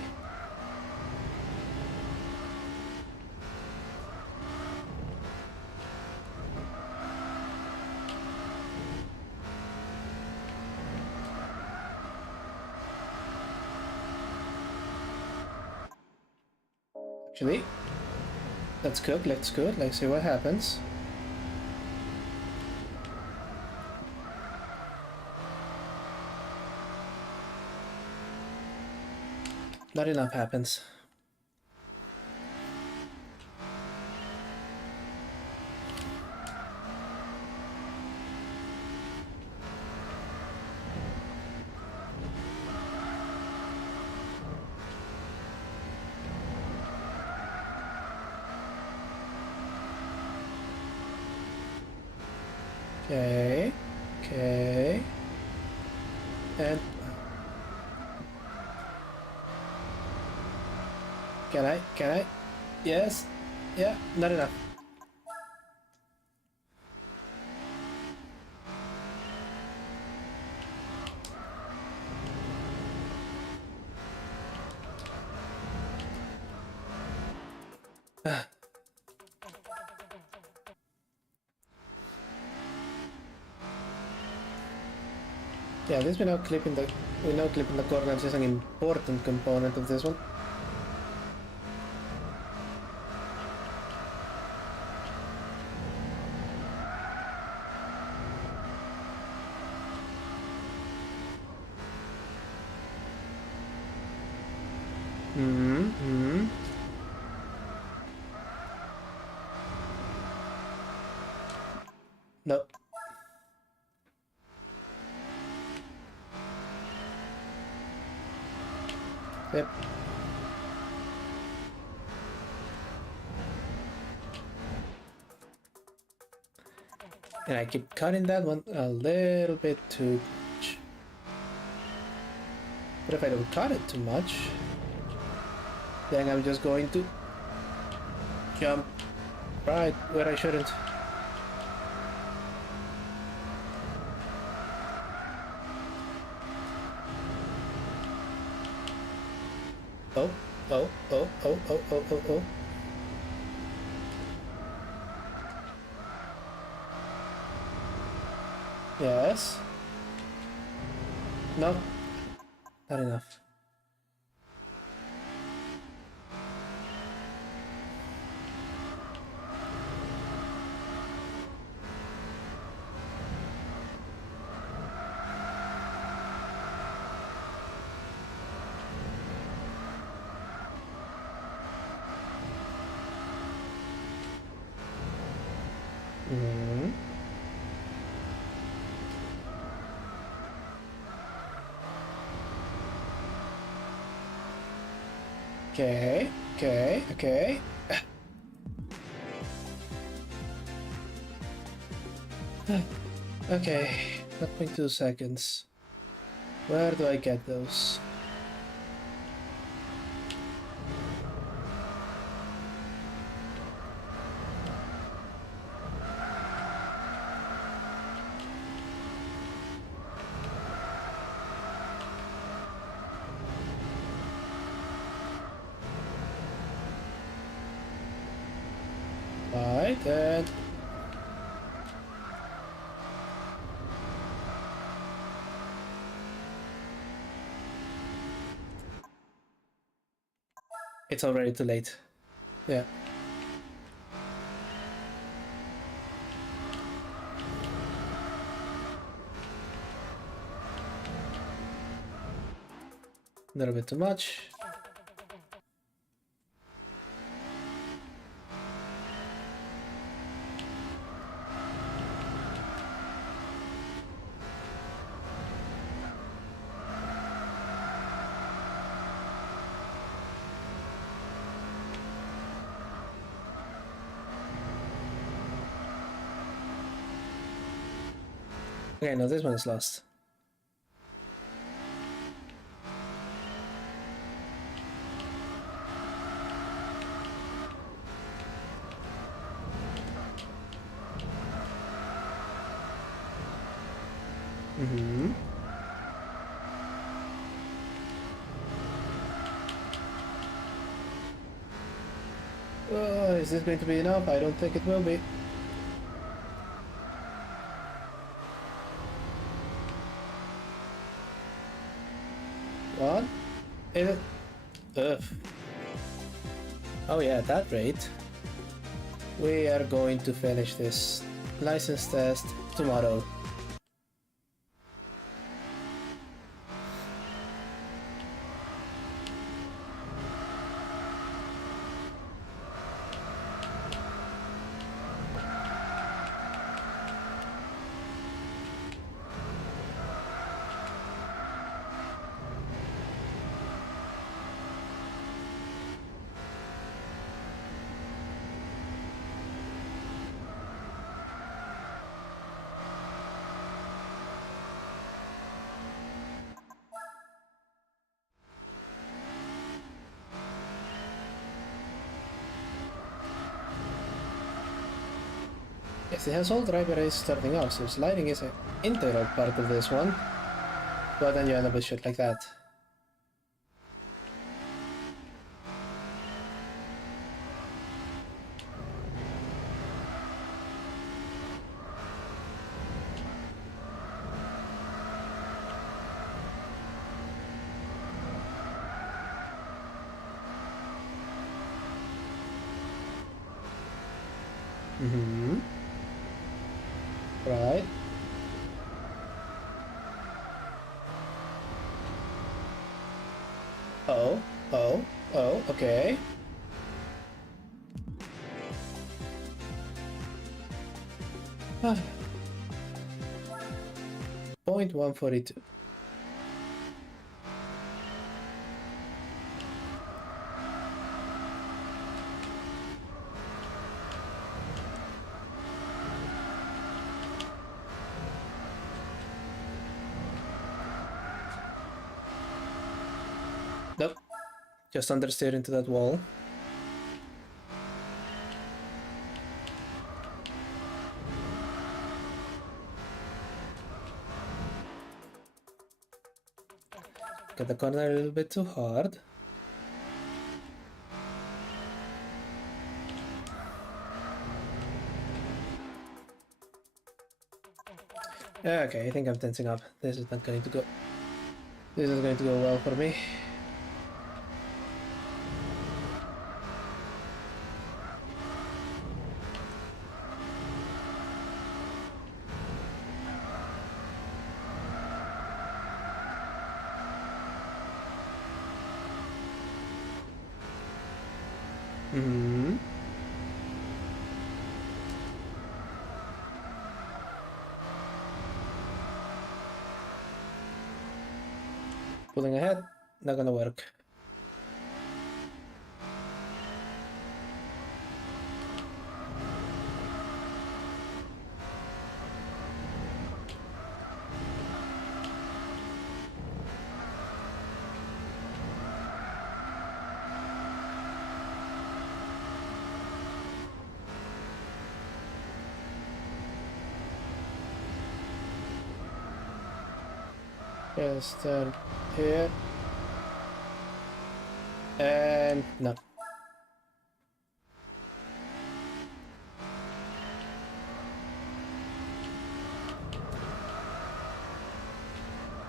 Actually, that's good, let's good, let's see what happens. Not enough happens. Okay, okay. And can I? Yes. Yeah, not enough. Yeah, this we know clipping the corners is an important component of this one. No. Yep. And I keep cutting that one a little bit too much. But if I don't cut it too much, then I'm just going to jump right where I shouldn't. Oh, oh, oh, oh, oh, oh, oh, oh. Yes. No, not enough. Okay, okay, okay. Okay, 0.2 seconds. Where do I get those? Right, and it's already too late. Yeah. A little bit too much. Okay, no, this one is lost. Is this going to be enough? I don't think it will be. What? Is it? Ugh. Oh yeah, at that rate, we are going to finish this license test tomorrow. Yes, the household driver is starting off, so sliding is an integral part of this one. But then you end up with shit like that. Mm-hmm. Right. Oh, okay. Point 142. Nope. Just understeer into that wall. Got the corner a little bit too hard. Okay, I think I'm tensing up. This is not going to go. This is going to go well for me. Hmm. Pulling ahead, not gonna work. Just turn here. And no.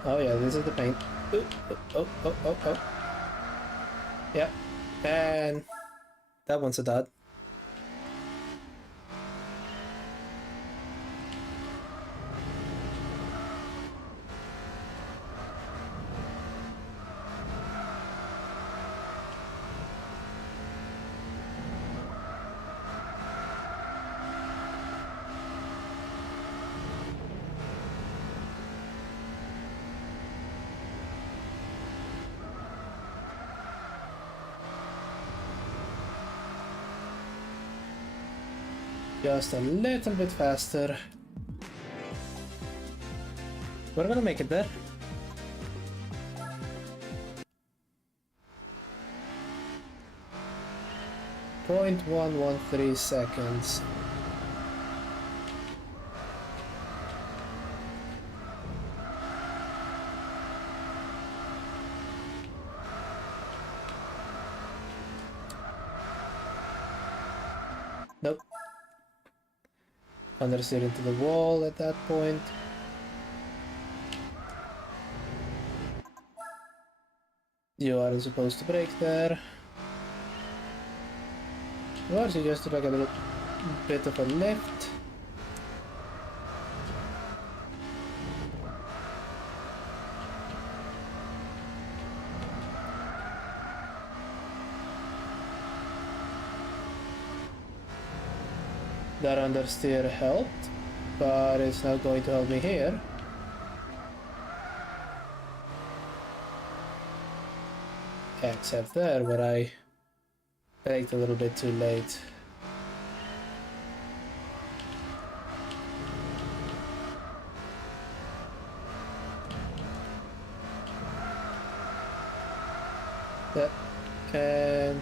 Oh yeah, this is the paint. Ooh, oh. Yeah. And that one's a dud. Just a little bit faster. We're gonna make it there. .113 seconds. understeer into the wall at that point. You aren't supposed to brake there. You are just like a little bit of a lift. That understeer helped, but it's not going to help me here. Except there, where I braked a little bit too late. That, and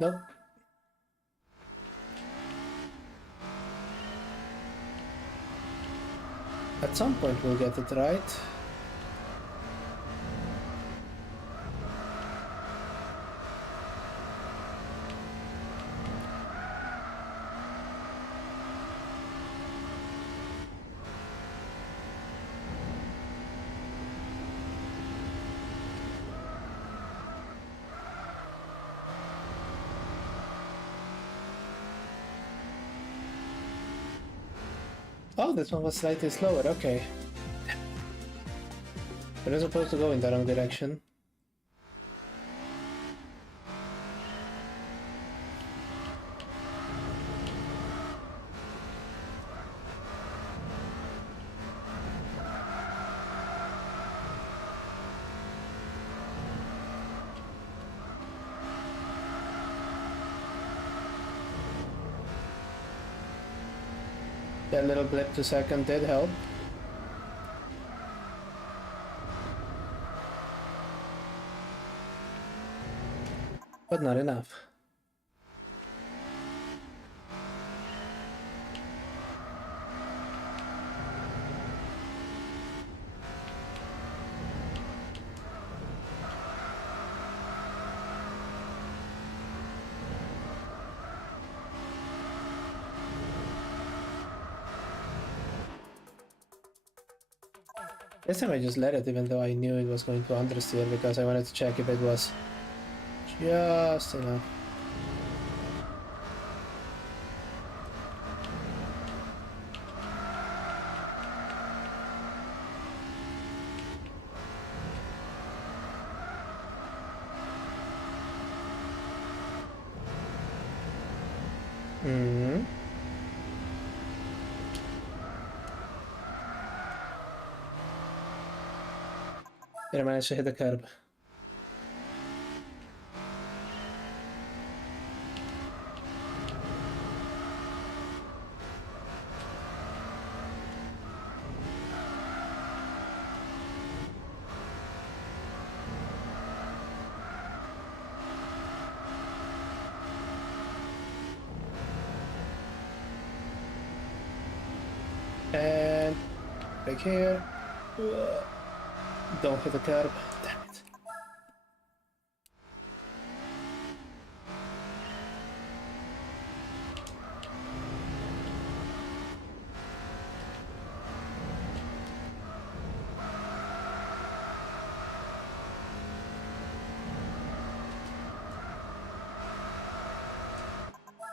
nope. At some point we'll get it right. Oh, this one was slightly slower, okay. We're supposed to go in the wrong direction. That little blip to second did help. But not enough. This time I just let it, even though I knew it was going to understeer, because I wanted to check if it was just enough. Mm-hmm. Did I manage to hit the curb? And back here. Don't hit the curb. Damn it.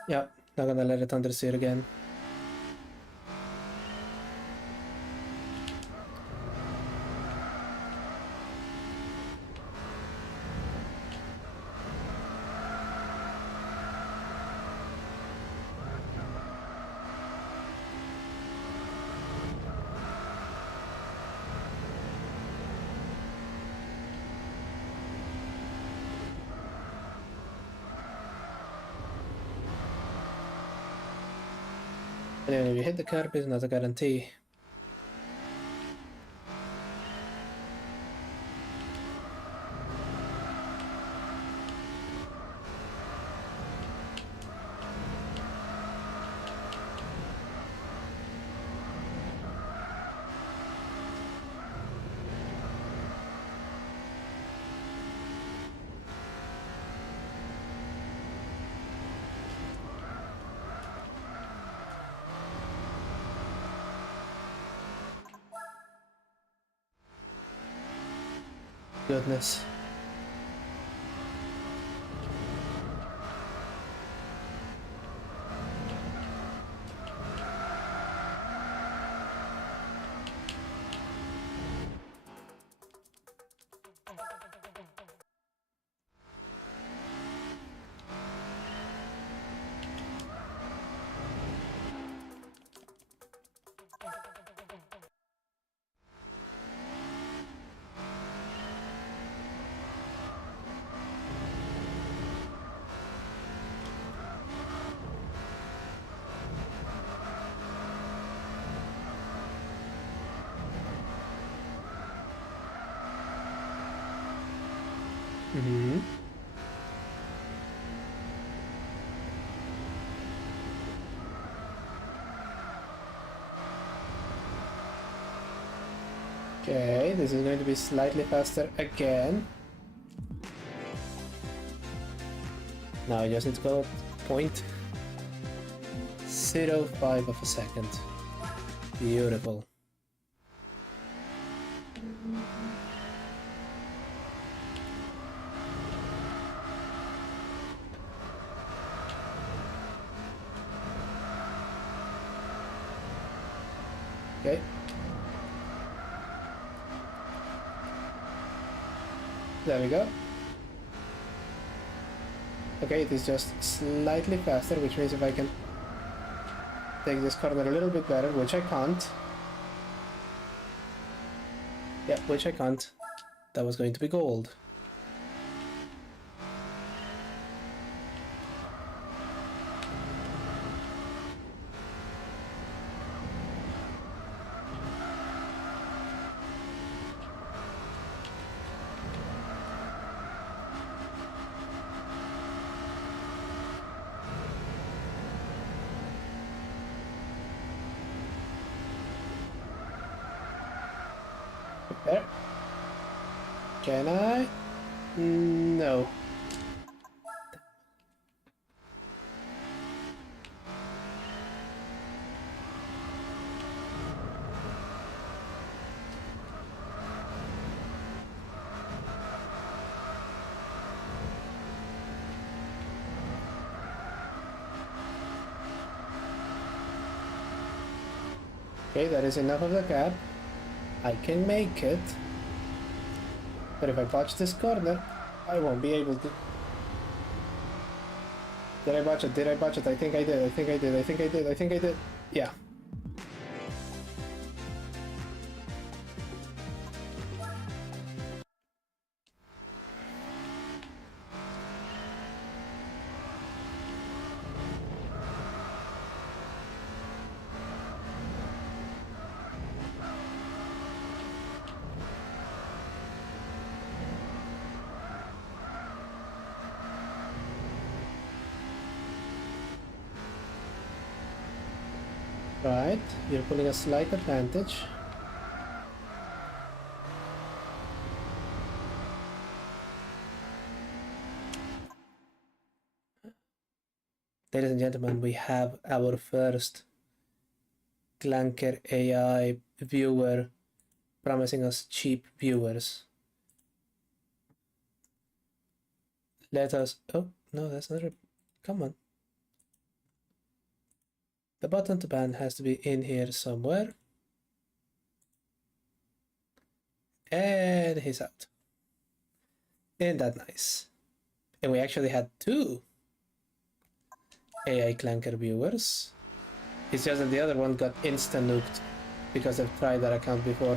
Yeah, not gonna let it understeer again. And even if you hit the curb, it's not a guarantee. Goodness. Mm-hmm. Okay, this is going to be slightly faster again. Now I just need to go at 0.05 of a second. Beautiful. Okay. There we go. Okay, it is just slightly faster, which means if I can take this corner a little bit better, which I can't. Yeah, which I can't. That was going to be gold. There. Can I? No. Okay, that is enough of the gap. I can make it. But if I botch this corner, I won't be able to. Did I botch it? Did I botch it? I think I did. I think I did. I think I did. I think I did. Yeah. Right. You're pulling a slight advantage. Ladies and gentlemen, we have our first Clanker AI viewer promising us cheap viewers. Let us... Oh, no, that's not... Come on. The button to ban has to be in here somewhere. And he's out. Isn't that nice? And we actually had 2 AI Clanker viewers. It's just that the other one got insta-nuked because they've tried that account before.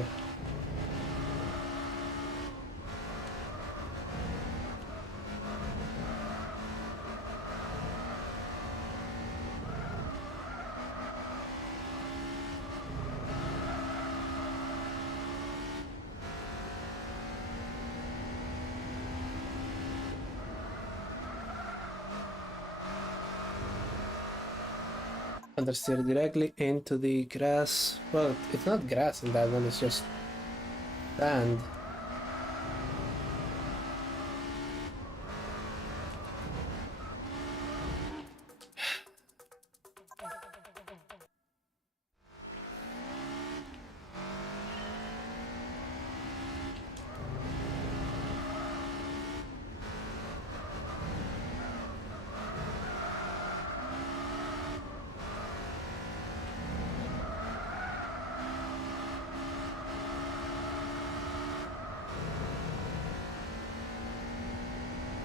Understeer directly into the grass. Well, it's not grass in that one, it's just sand.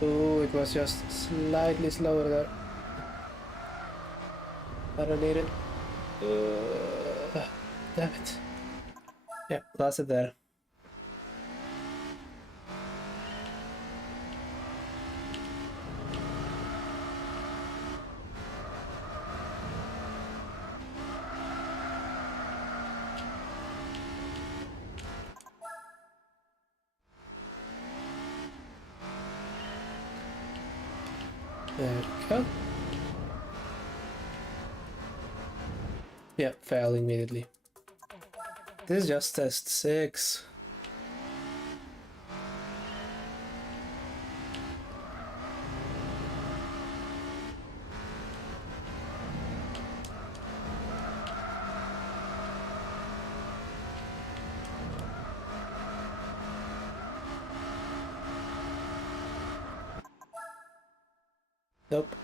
Oh, it was just slightly slower there. I don't need it. Damn it. Yeah, lost it there. There we go. Yeah, failed immediately. This is just test 6. Nope.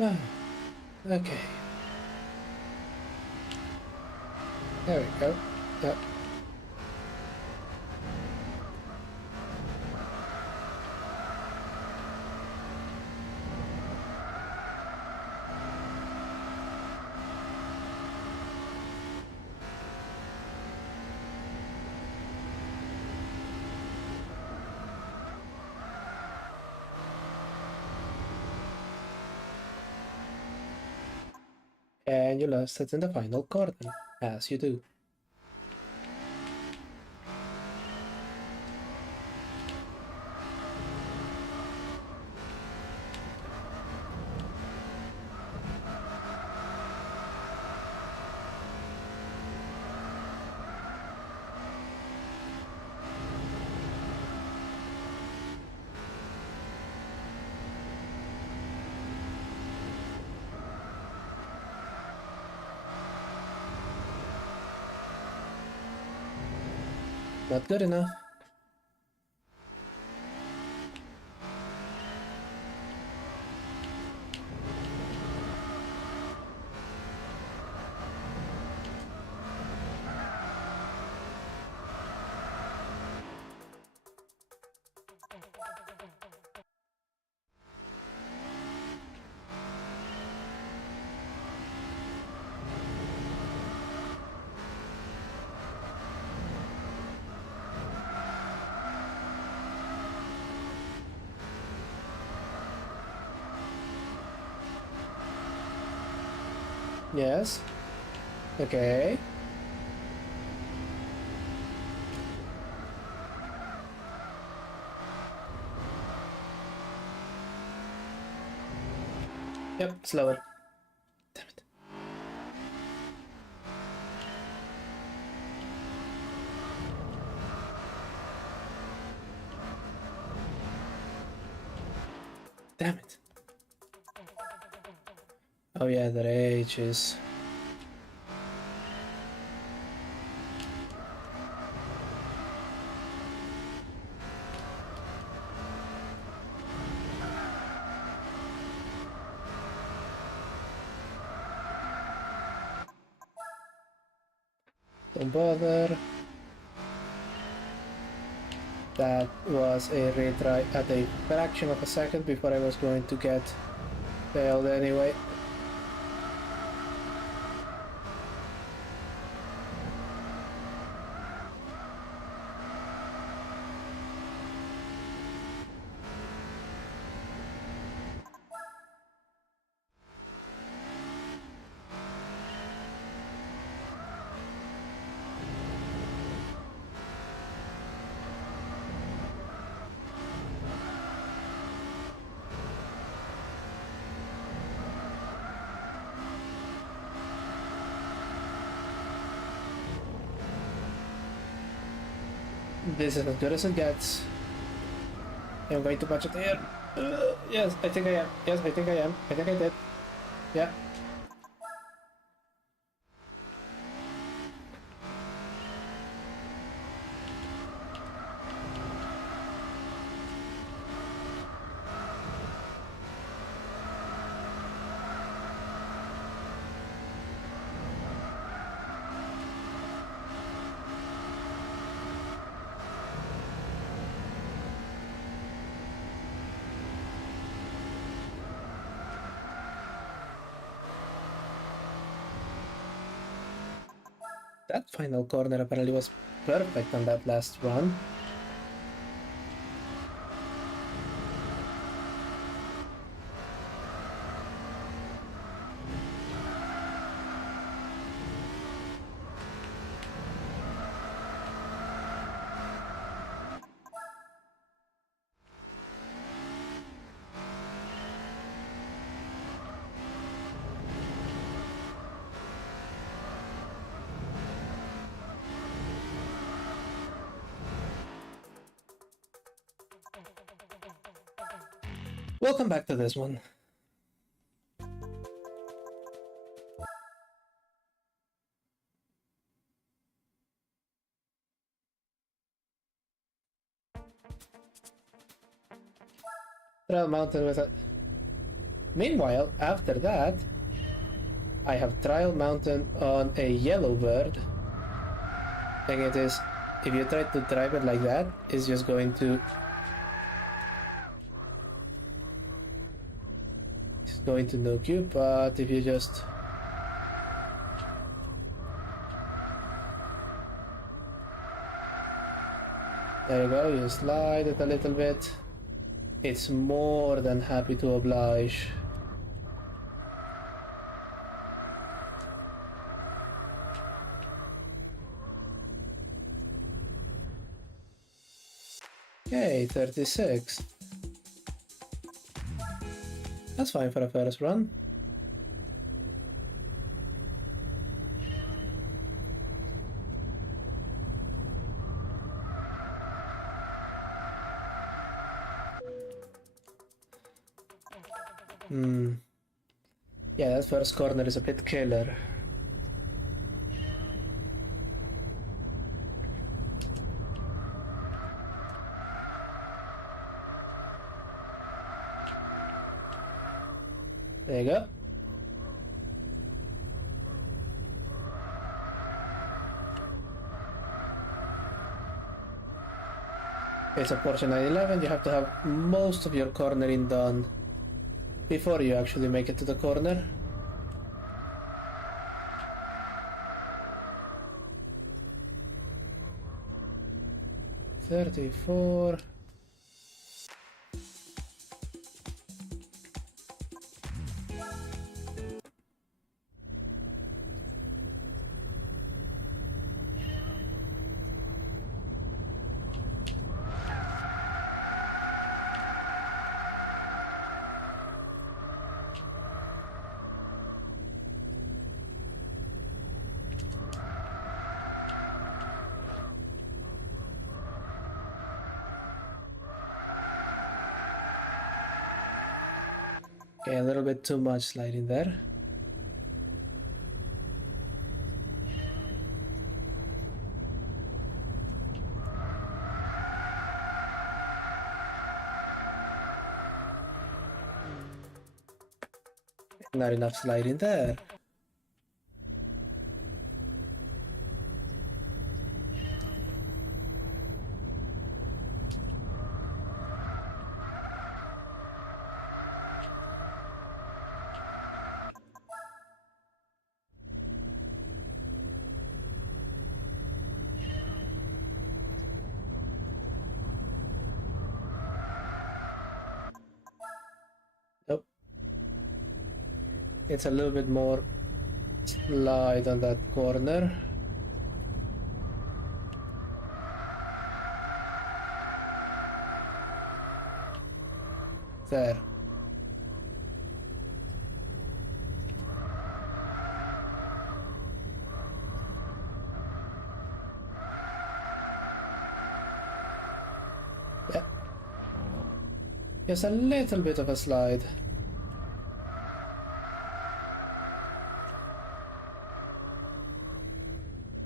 Ah, okay. There we go. Yep. And you lost it in the final corner, as you do. Not good enough. Yes. Okay. Yep, slower. Damn it. Damn it. Oh yeah, the rage is... Don't bother. That was a retry at a fraction of a second before I was going to get failed anyway. This is as good as it gets. I'm going to patch it here. Yes, I think I am. Yes, I think I am. I think I did. Yeah. That final corner apparently was perfect on that last run. Welcome back to this one. Trial mountain with a... Meanwhile, after that, I have trial mountain on a yellow bird. Thing it is, if you try to drive it like that, it's just going to... It's going to nuke you, but if you just... There you go, you slide it a little bit. It's more than happy to oblige. Okay, 36. That's fine for a first run. Yeah, that first corner is a bit killer. There you go. It's a Porsche 911, you have to have most of your cornering done before you actually make it to the corner. $34. Okay, a little bit too much sliding there. Not enough sliding there. Nope. It's a little bit more slide on that corner. There. Yeah. Just a little bit of a slide.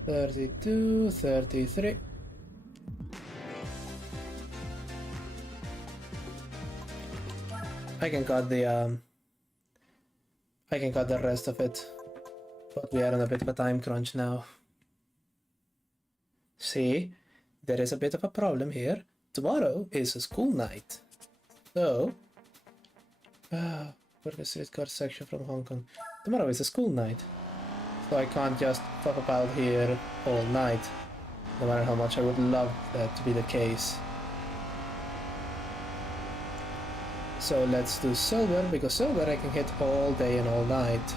$32, $33. I can cut the rest of it, but we are on a bit of a time crunch now. See, there is a bit of a problem here. Tomorrow is a school night, so work a streetcar section from Hong Kong. Tomorrow is a school night, So I can't just pop up out here all night, no matter how much I would love that to be the case. So let's do silver, because silver I can hit all day and all night.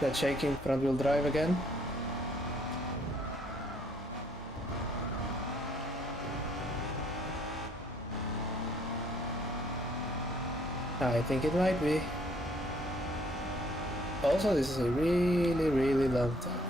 That shaking front wheel drive again. I think it might be. Also, this is a really, really long time.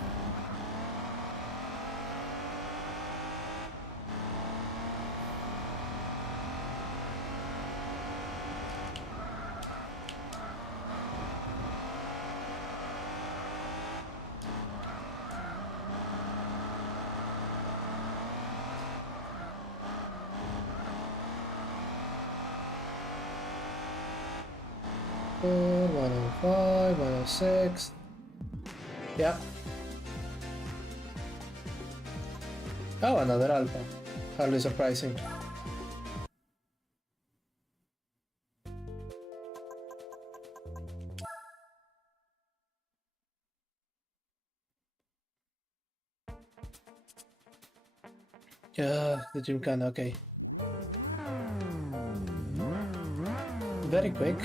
Oh, 105, 106. Yeah. Oh, another alpha. Hardly surprising. Yeah, the Gymkhana, okay. Very quick.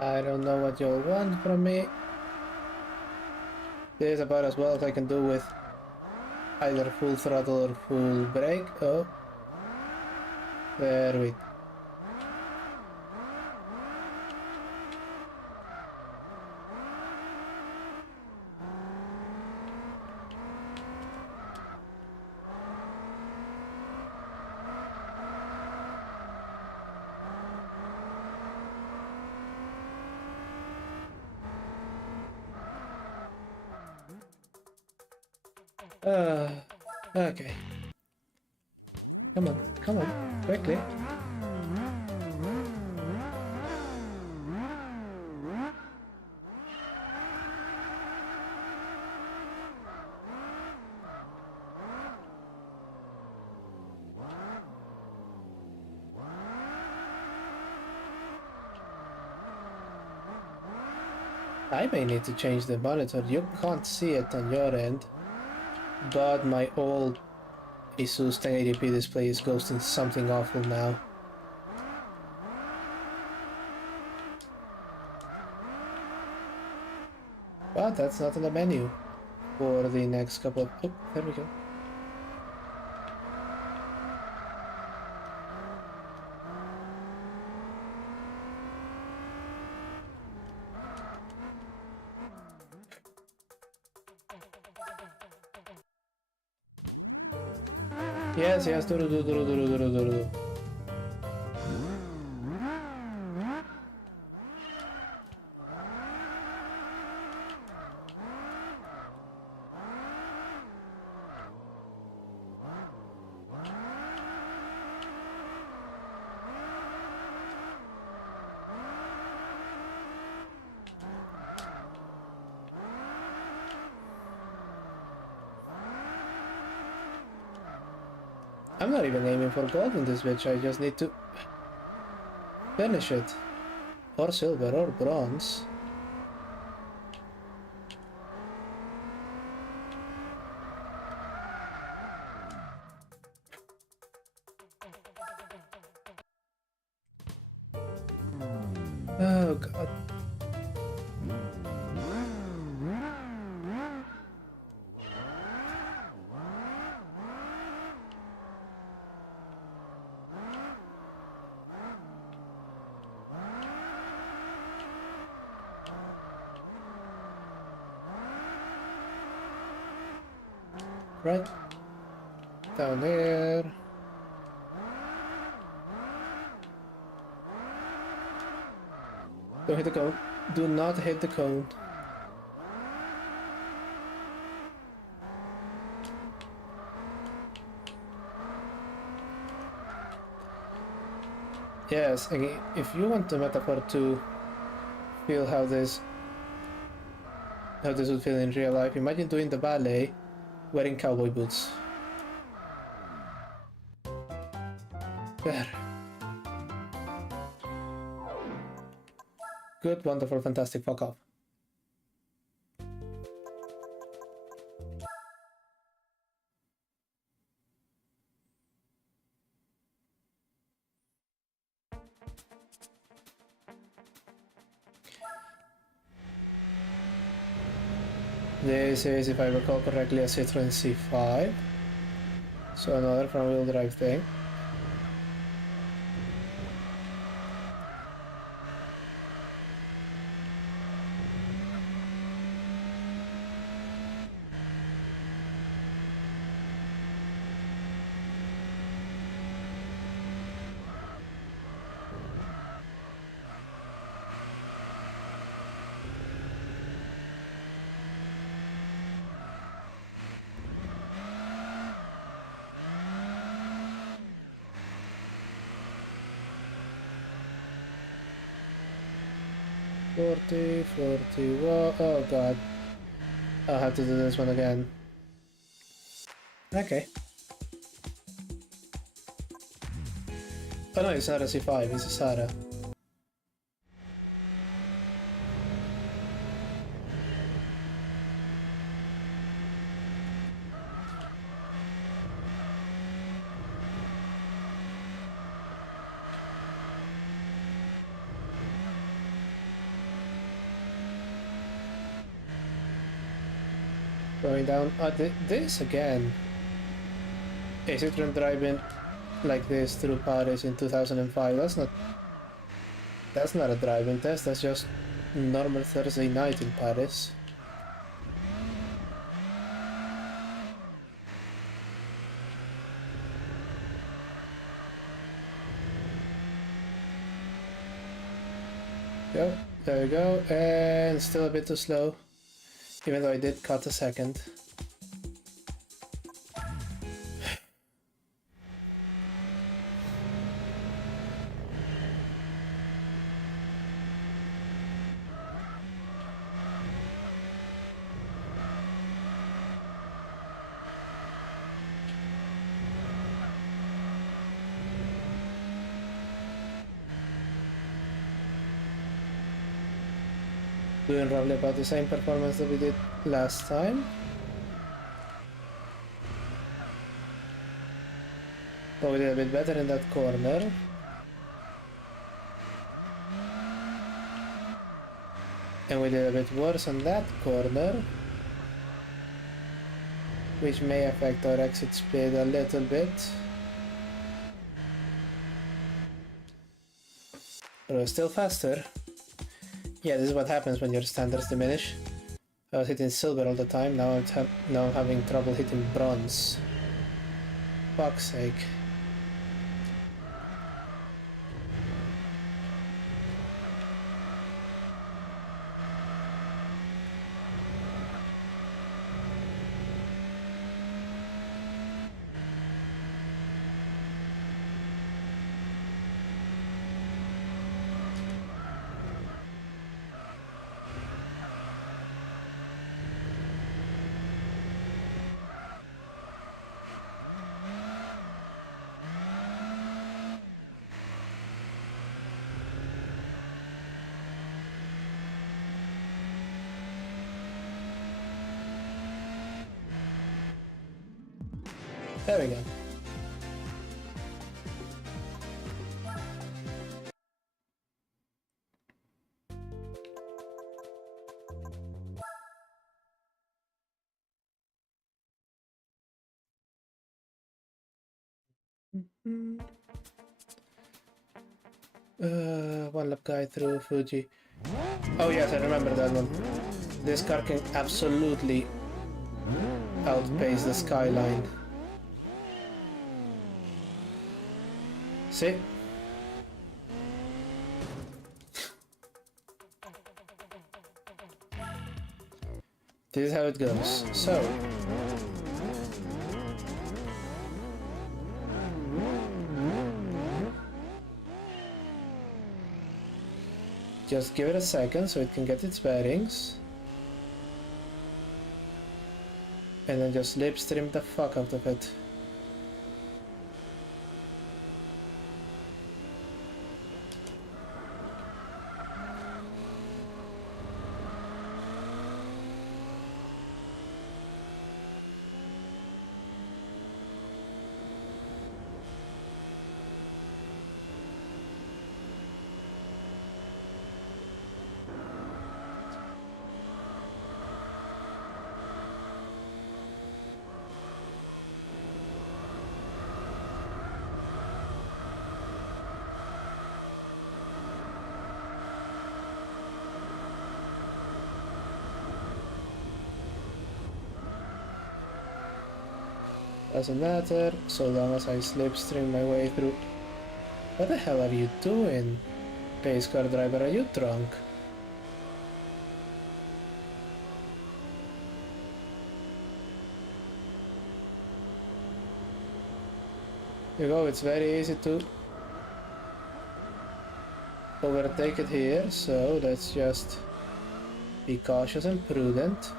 I don't know what y'all want from me. This is about as well as I can do with either full throttle or full brake. Oh. There we okay. Come on, quickly. I may need to change the monitor. You can't see it on your end, but my old Asus 1080p display is ghosting something awful now. But that's not in the menu for the next couple of... Oh, there we go. Yes, yes, do. I'm not even aiming for gold in this bitch, I just need to finish it. Or silver, or bronze. Oh god. Right down there. Don't hit the cone. Do not hit the cone. Yes, and if you want the metaphor to feel how this would feel in real life, imagine doing the ballet wearing cowboy boots. There. Good, wonderful, fantastic, fuck off. This is, if I recall correctly, a Citroen C5. So another front-wheel drive thing. Forty, whoa, oh god. I'll have to do this one again. Okay. Oh no, it's not a C5, it's a Sara. Going down. This again. A Citroen driving like this through Paris in 2005. That's not a driving test. That's just normal Thursday night in Paris. Go. There we go. And still a bit too slow. Even though I did cut a second. Doing roughly about the same performance that we did last time. But we did a bit better in that corner. And we did a bit worse on that corner, which may affect our exit speed a little bit. But we're still faster. Yeah, this is what happens when your standards diminish. I was hitting silver all the time, now I'm having trouble hitting bronze. Fuck's sake. There we go. One lap guy through Fuji. Oh yes, I remember that one. This car can absolutely outpace the skyline. See? This is how it goes. So Just give it a second so it can get its bearings. And then just slipstream the fuck out of it. Doesn't matter, so long as I slipstream my way through. What the hell are you doing? Pace car driver, are you drunk? You go, it's very easy to overtake it here, so let's just be cautious and prudent.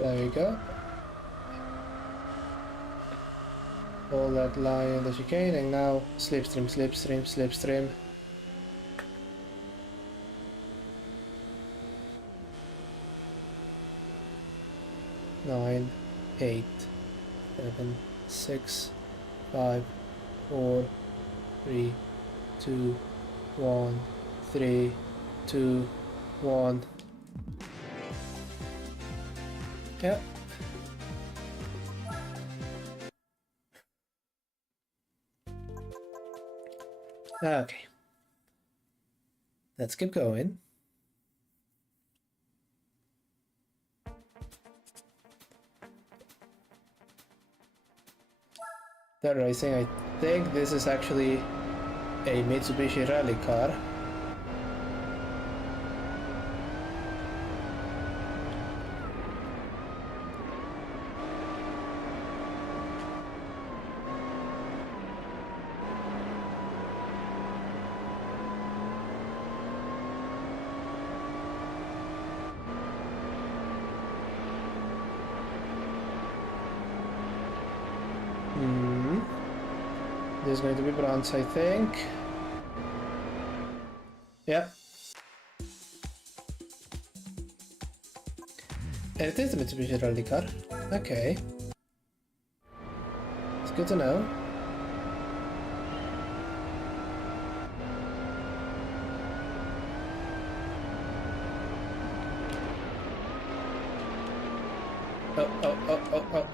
There we go. Hold that line in the chicane, and now slipstream, slipstream, slipstream. Nine, 8, 7, 6, 5, 4, 3, 2, 1, 3, 2, 1. Yep. Okay. Let's keep going. They're racing. I think this is actually a Mitsubishi rally car. This is going to be bronze, I think. Yep. And it is the Mitsubishi rally car. Okay. It's good to know. Oh.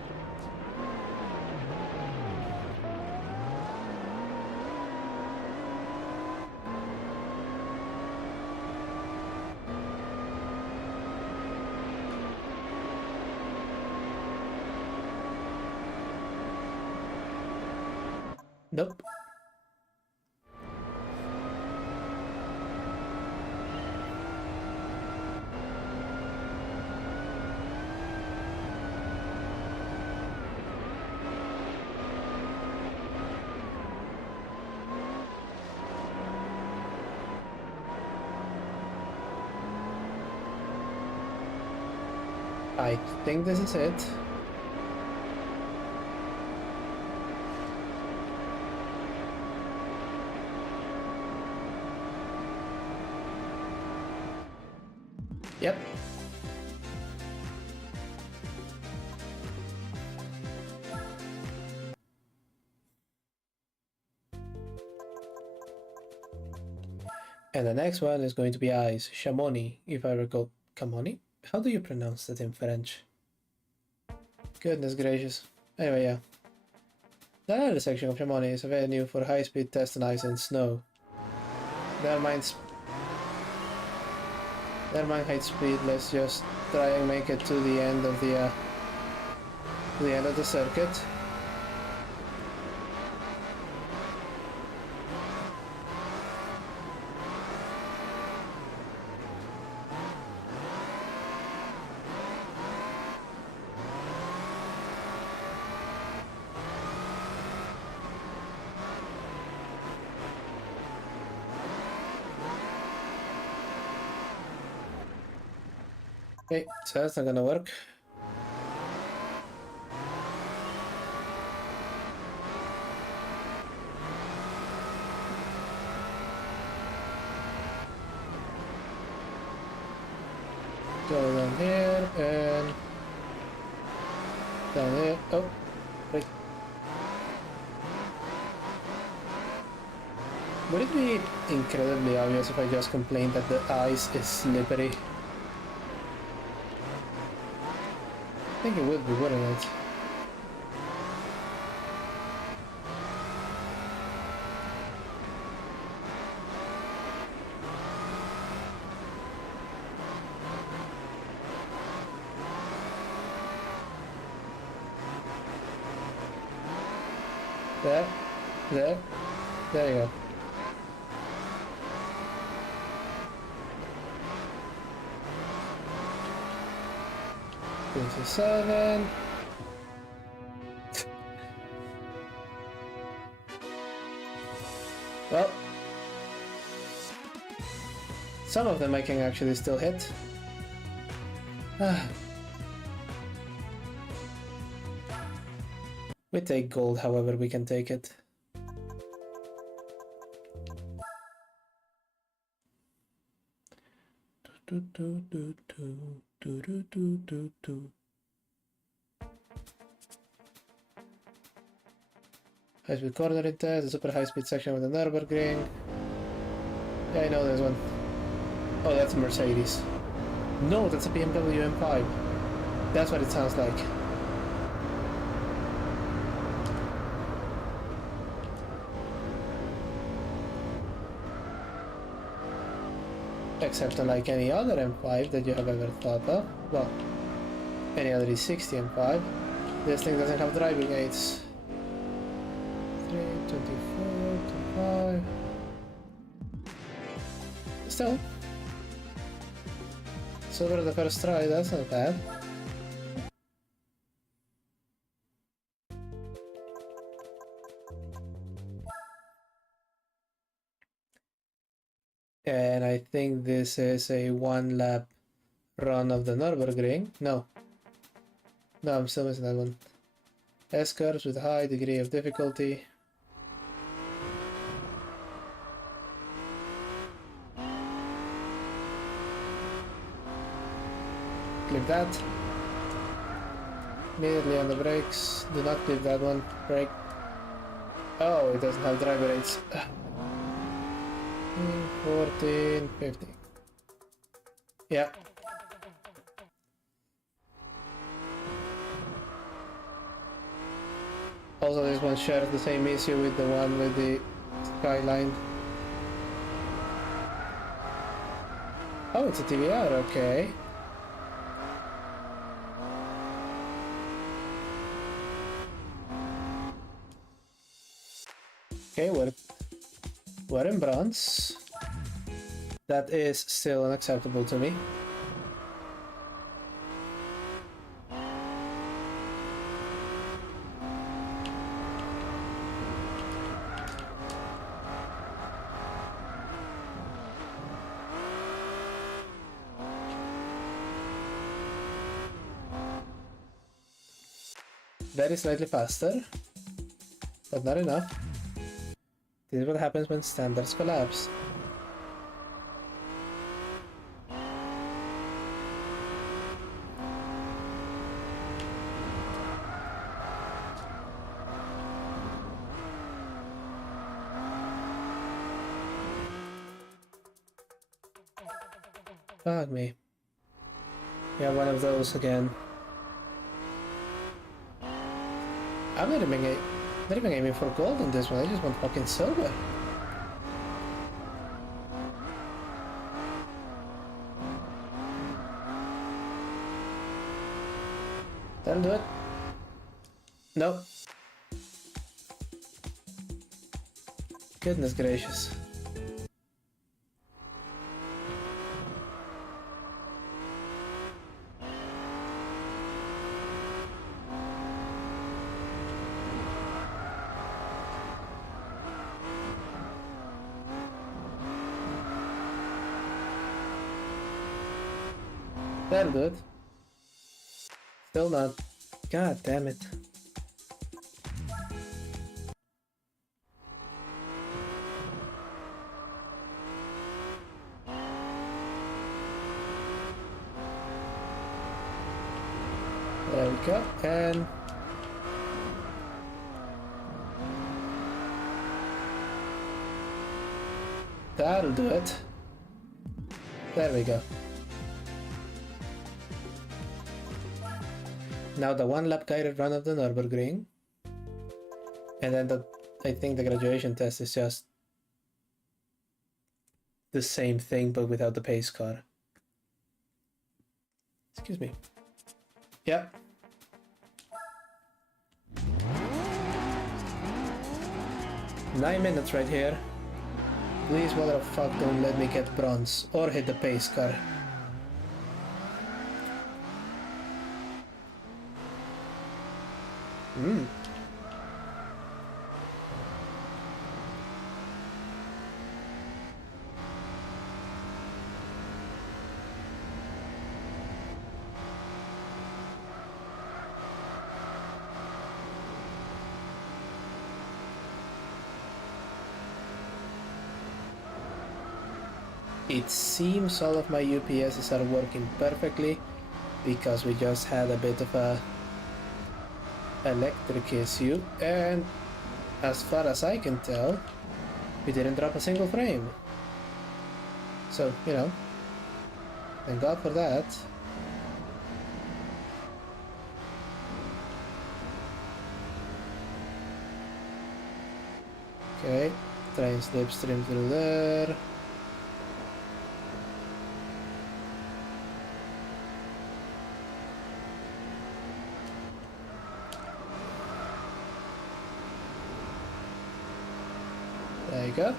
Nope. I think this is it. Yep. And the next one is going to be eyes, Chamonix, if I recall. Chamonix? How do you pronounce that in French? Goodness gracious. Anyway, yeah. The other section of Chamonix is a venue for high-speed tests on ice and snow. Never mind. Never mind height speed, let's just try and make it to the end of the circuit. Okay, so that's not gonna work. Go down here and down here. Oh, right. Would it be incredibly obvious if I just complained that the ice is slippery? I think it would be, wouldn't it? There you go. Seven. Well, some of them I can actually still hit. We take gold however we can take it. High-speed cornering test, the super high-speed section with the Nürburgring. Yeah, I know there's one. Oh, that's a Mercedes. No, that's a BMW M5. That's what it sounds like. Except unlike any other M5 that you have ever thought of, well, any other E60 M5, this thing doesn't have driving aids. 3, 24, 25. Still, silver the first try, that's not bad. And I think this is a 1-lap run of the Nürburgring. No, I'm still missing that one. S-curves with high degree of difficulty. Click that. Immediately on the brakes. Do not click that one. Brake. Oh, it doesn't have driver aids. 14, 15. Yeah. Also, this one shares the same issue with the one with the skyline. Oh, it's a TVR, okay. Okay, we're in bronze. That is still unacceptable to me. Very slightly faster, but not enough. This is what happens when standards collapse. Fuck me. Yeah, one of those again. I'm not even aiming for gold on this one, I just want fucking silver. That'll do it. Nope. Goodness gracious. That'll do it. Still not. God damn it. There we go, and that'll do it. There we go. Now the one lap guided run of the Nürburgring, and then I think the graduation test is just the same thing but without the pace car. Excuse me. Yep. Nine minutes right here. Please, motherfucker, don't let me get bronze or hit the pace car. It seems all of my UPSs are working perfectly because we just had a bit of a electric issue, and as far as I can tell, we didn't drop a single frame. So, you know, thank God for that. Okay, try and slipstream through there. There you go.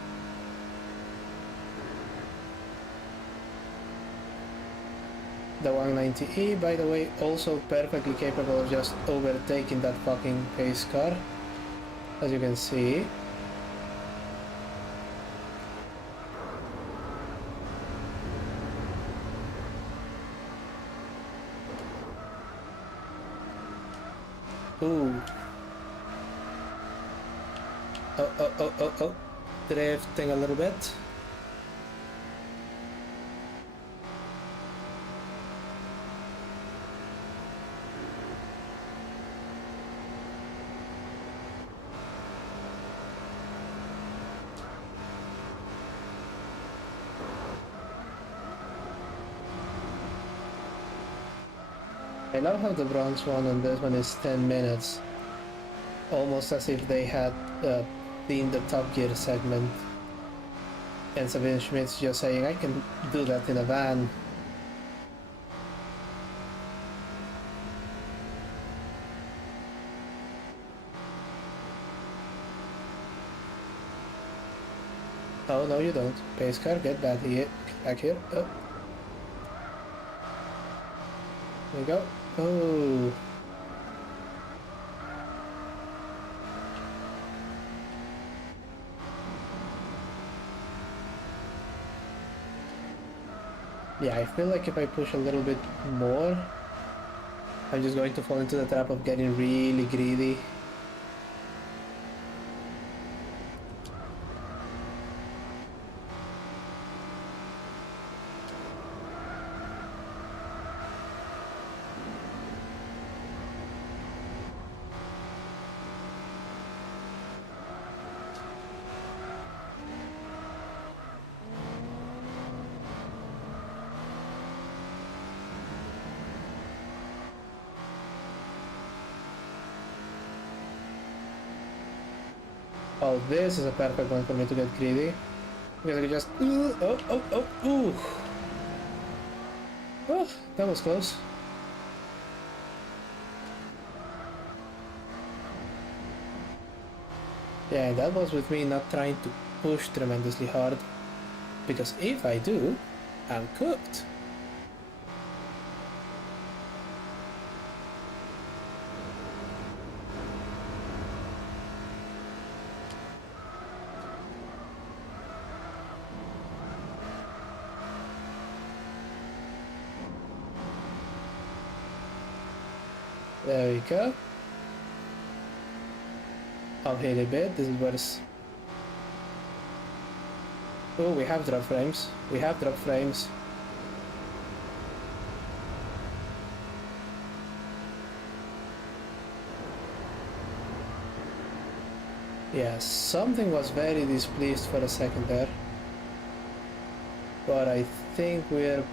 The 190E, by the way, also perfectly capable of just overtaking that fucking pace car, as you can see. Ooh. Oh. Drifting a little bit. I love how the bronze one on this one is 10 minutes. Almost as if they had in the Top Gear segment, and Sabine Schmidt's just saying, I can do that in a van. Oh, no you don't. Pace car, get back here. Back here. Oh. There we go. Oh. Yeah, I feel like if I push a little bit more, I'm just going to fall into the trap of getting really greedy. Oh, this is a perfect one for me to get greedy. Because I can just... ooh. Oh, that was close. Yeah, that was with me not trying to push tremendously hard, because if I do, I'm cooked. There we go. Uphill a bit, this is worse. Oh, we have drop frames. We have drop frames. Yeah, something was very displeased for a second there. But I think we're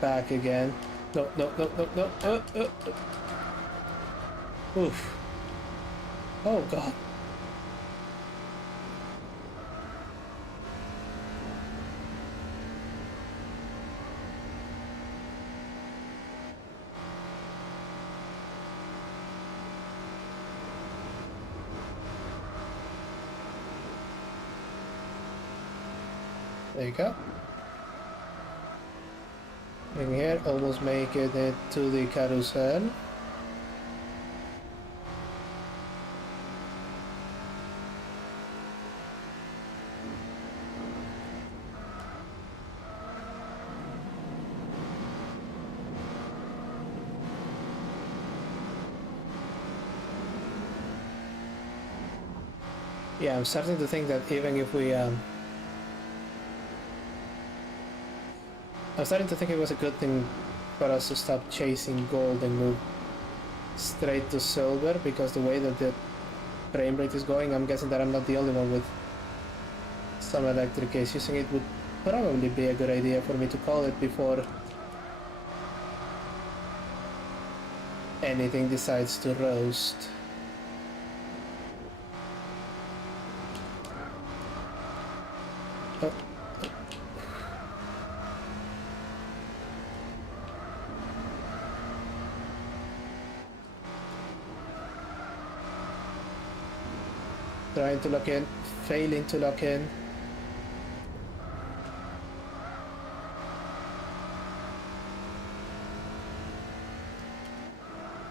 back again. No, no, no, no, no. Oof. Oh god. There you go. In here, almost make it to the carousel. Yeah, I'm starting to think that even if we I'm starting to think it was a good thing for us to stop chasing gold and move straight to silver, because the way that the frame rate is going, I'm guessing that I'm not the only one with some electric case using it. Would probably be a good idea for me to call it before anything decides to roast. Oh. Trying to lock in, failing to lock in.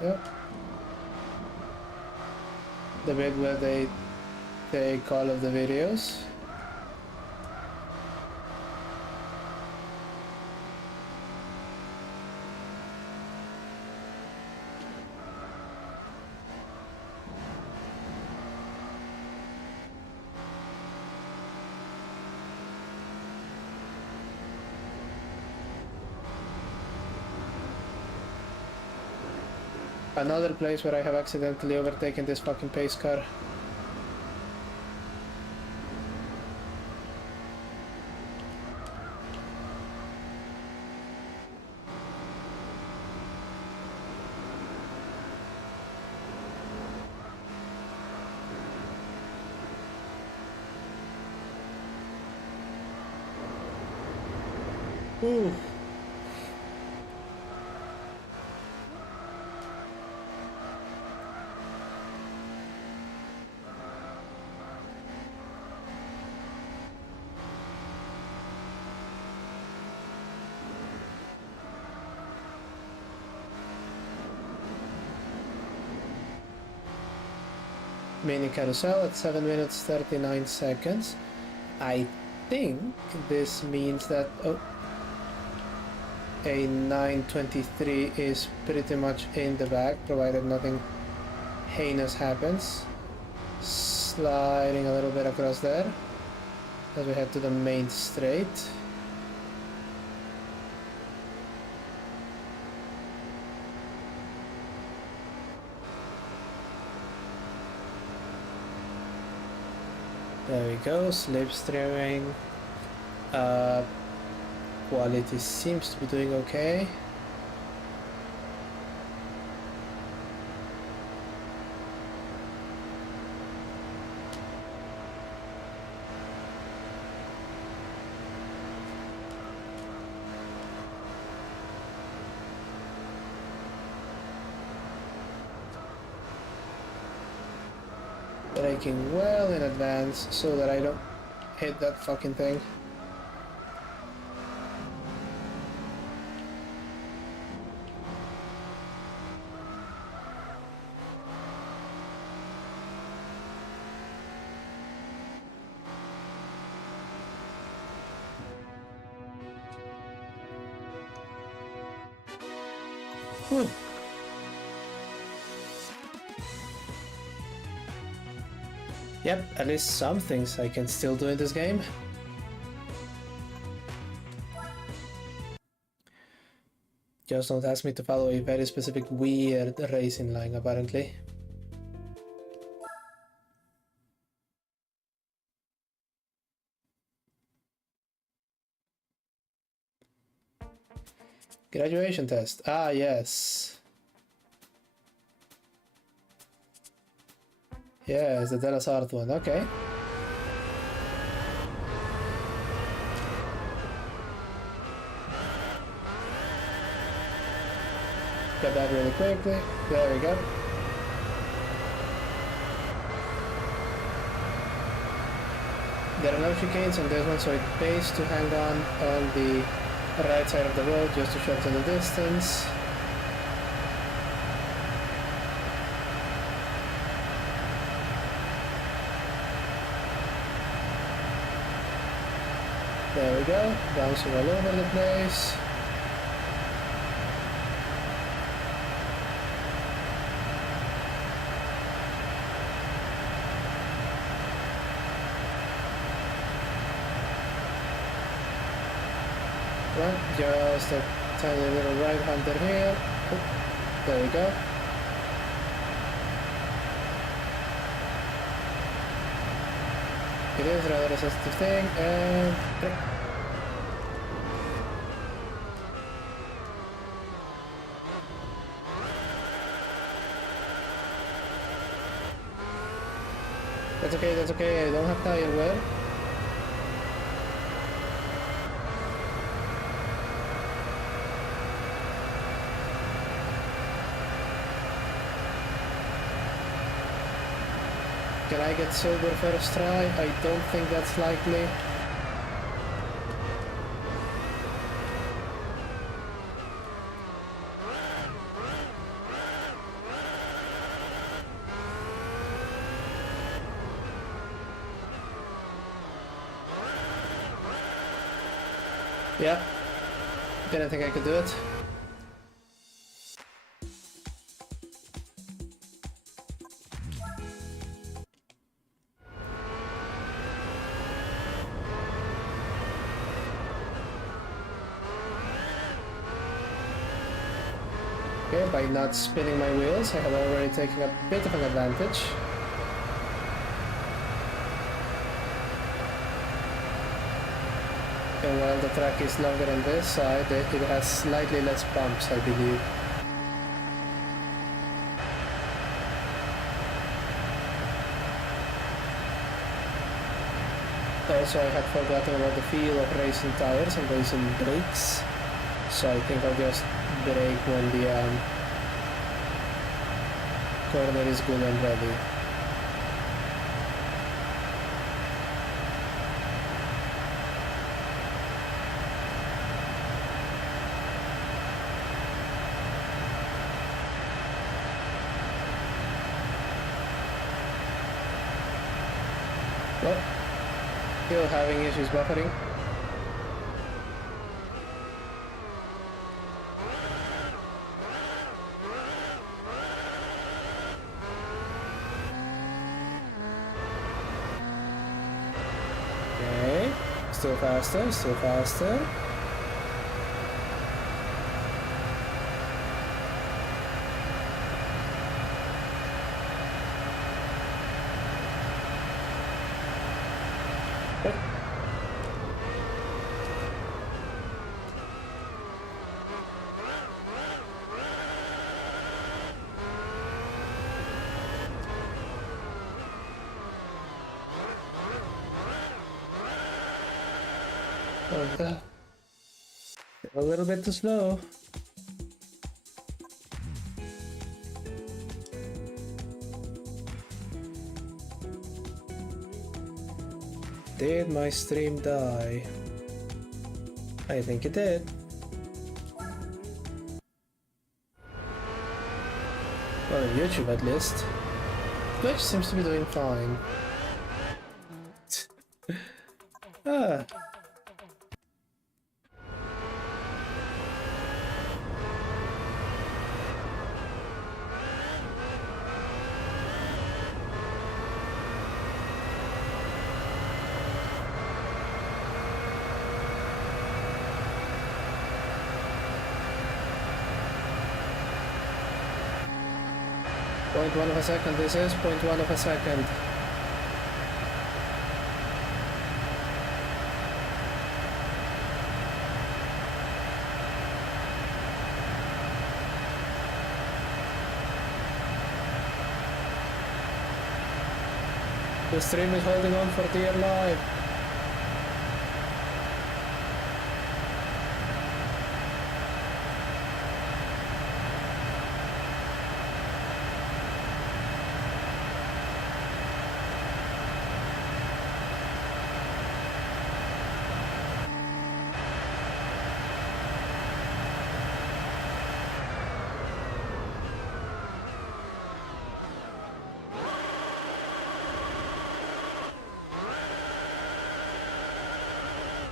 Yep. The bit where they take all of the videos. Another place where I have accidentally overtaken this fucking pace car. Ooh. Mini carousel at 7 minutes 39 seconds. I think this means that a 923 is pretty much in the bag, provided nothing heinous happens. Sliding a little bit across there as we head to the main straight. There we go, slipstreaming. Quality seems to be doing okay. braking well in advance so that I don't hit that fucking thing. Whew. Yep, at least some things I can still do in this game. Just don't ask me to follow a very specific weird racing line, apparently. Graduation test. Ah, yes. Yeah, it's the Dallas Art one. Okay. Got that really quickly. There we go. There are no chicanes on this one, so it pays to hang on the right side of the road just to shorten the distance. There we go, bouncing all over the place. Well, just a tiny little right-hander here. Oh, there we go. It is rather a sensitive thing, and... That's okay, I don't have tire wear. Can I get silver first try? I don't think that's likely. Yeah, didn't think I could do it. Okay, by not spinning my wheels, I have already taken a bit of an advantage. And while the track is longer on this side, it has slightly less bumps, I believe. Also, I had forgotten about the feel of racing tires and racing brakes, so I think I'll just brake when the corner is good and ready. Well, still having issues buffering. Okay, still faster, still faster. A little bit too slow. Did my stream die? I think it did. Well, on YouTube at least. Twitch seems to be doing fine. Ah. Point one of a second, this is 0.1 of a second. The stream is holding on for dear life.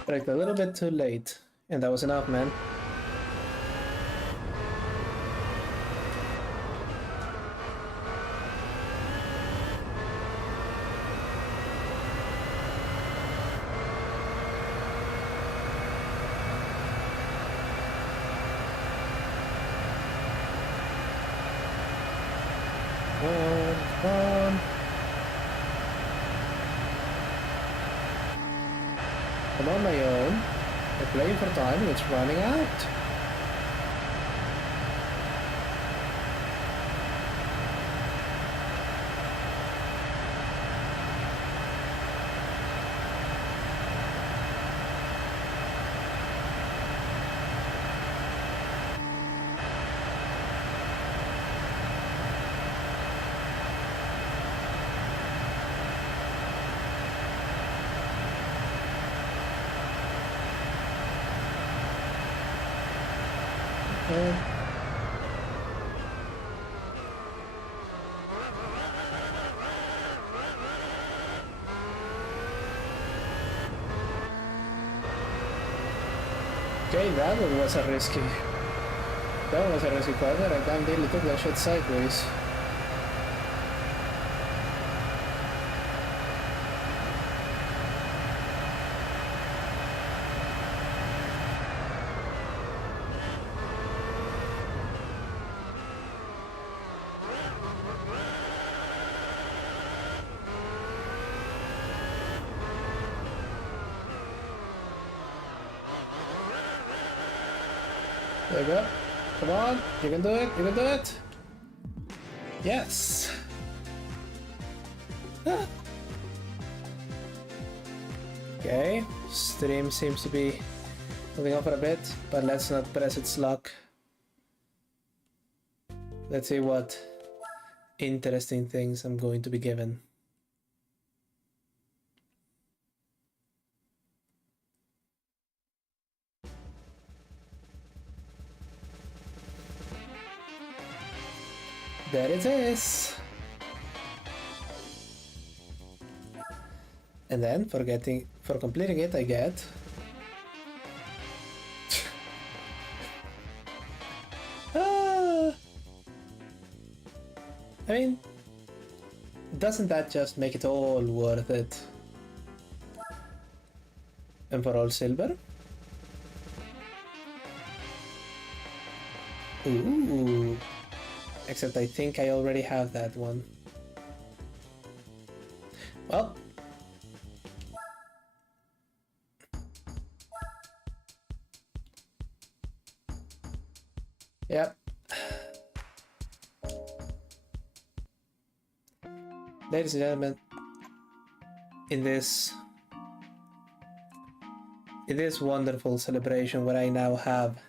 Like a little bit too late, and that was enough, man. Come on. I'm on my own. I'm playing for time and it's running out. Okay, that one was a risky. That one was a risky corner. I damn nearly took that shot sideways. There you go. Come on, you can do it, you can do it. Yes. Ah. Okay, stream seems to be moving on for a bit, but let's not press its luck. Let's see what interesting things I'm going to be given. There it is. And then for completing it, I get I mean, doesn't that just make it all worth it? And for all silver? Ooh. Except I think I already have that one. Well. Yep. Ladies and gentlemen, in this wonderful celebration where I now have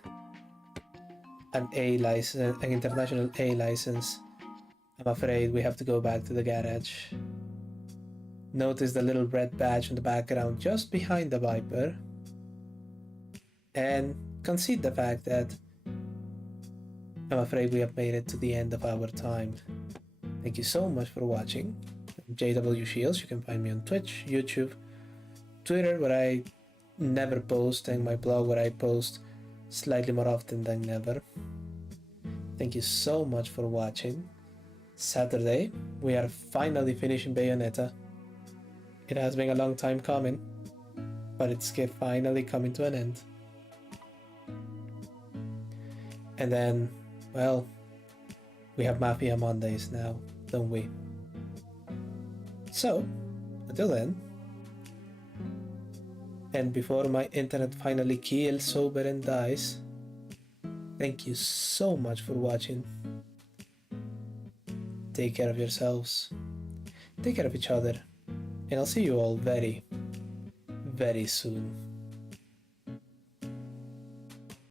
an A license, an international A license, I'm afraid we have to go back to the garage. Notice the little red badge in the background just behind the Viper, and concede the fact that I'm afraid we have made it to the end of our time. Thank you so much for watching. I'm JW Shields. You can find me on Twitch, YouTube, Twitter, where I never post, and my blog where I post slightly more often than never. Thank you so much for watching. Saturday, we are finally finishing Bayonetta. It has been a long time coming, but it's finally coming to an end. And then, well, we have Mafia Mondays now, don't we? So, until then, and before my internet finally kills sober and dies, thank you so much for watching. Take care of yourselves, take care of each other, and I'll see you all very, very soon.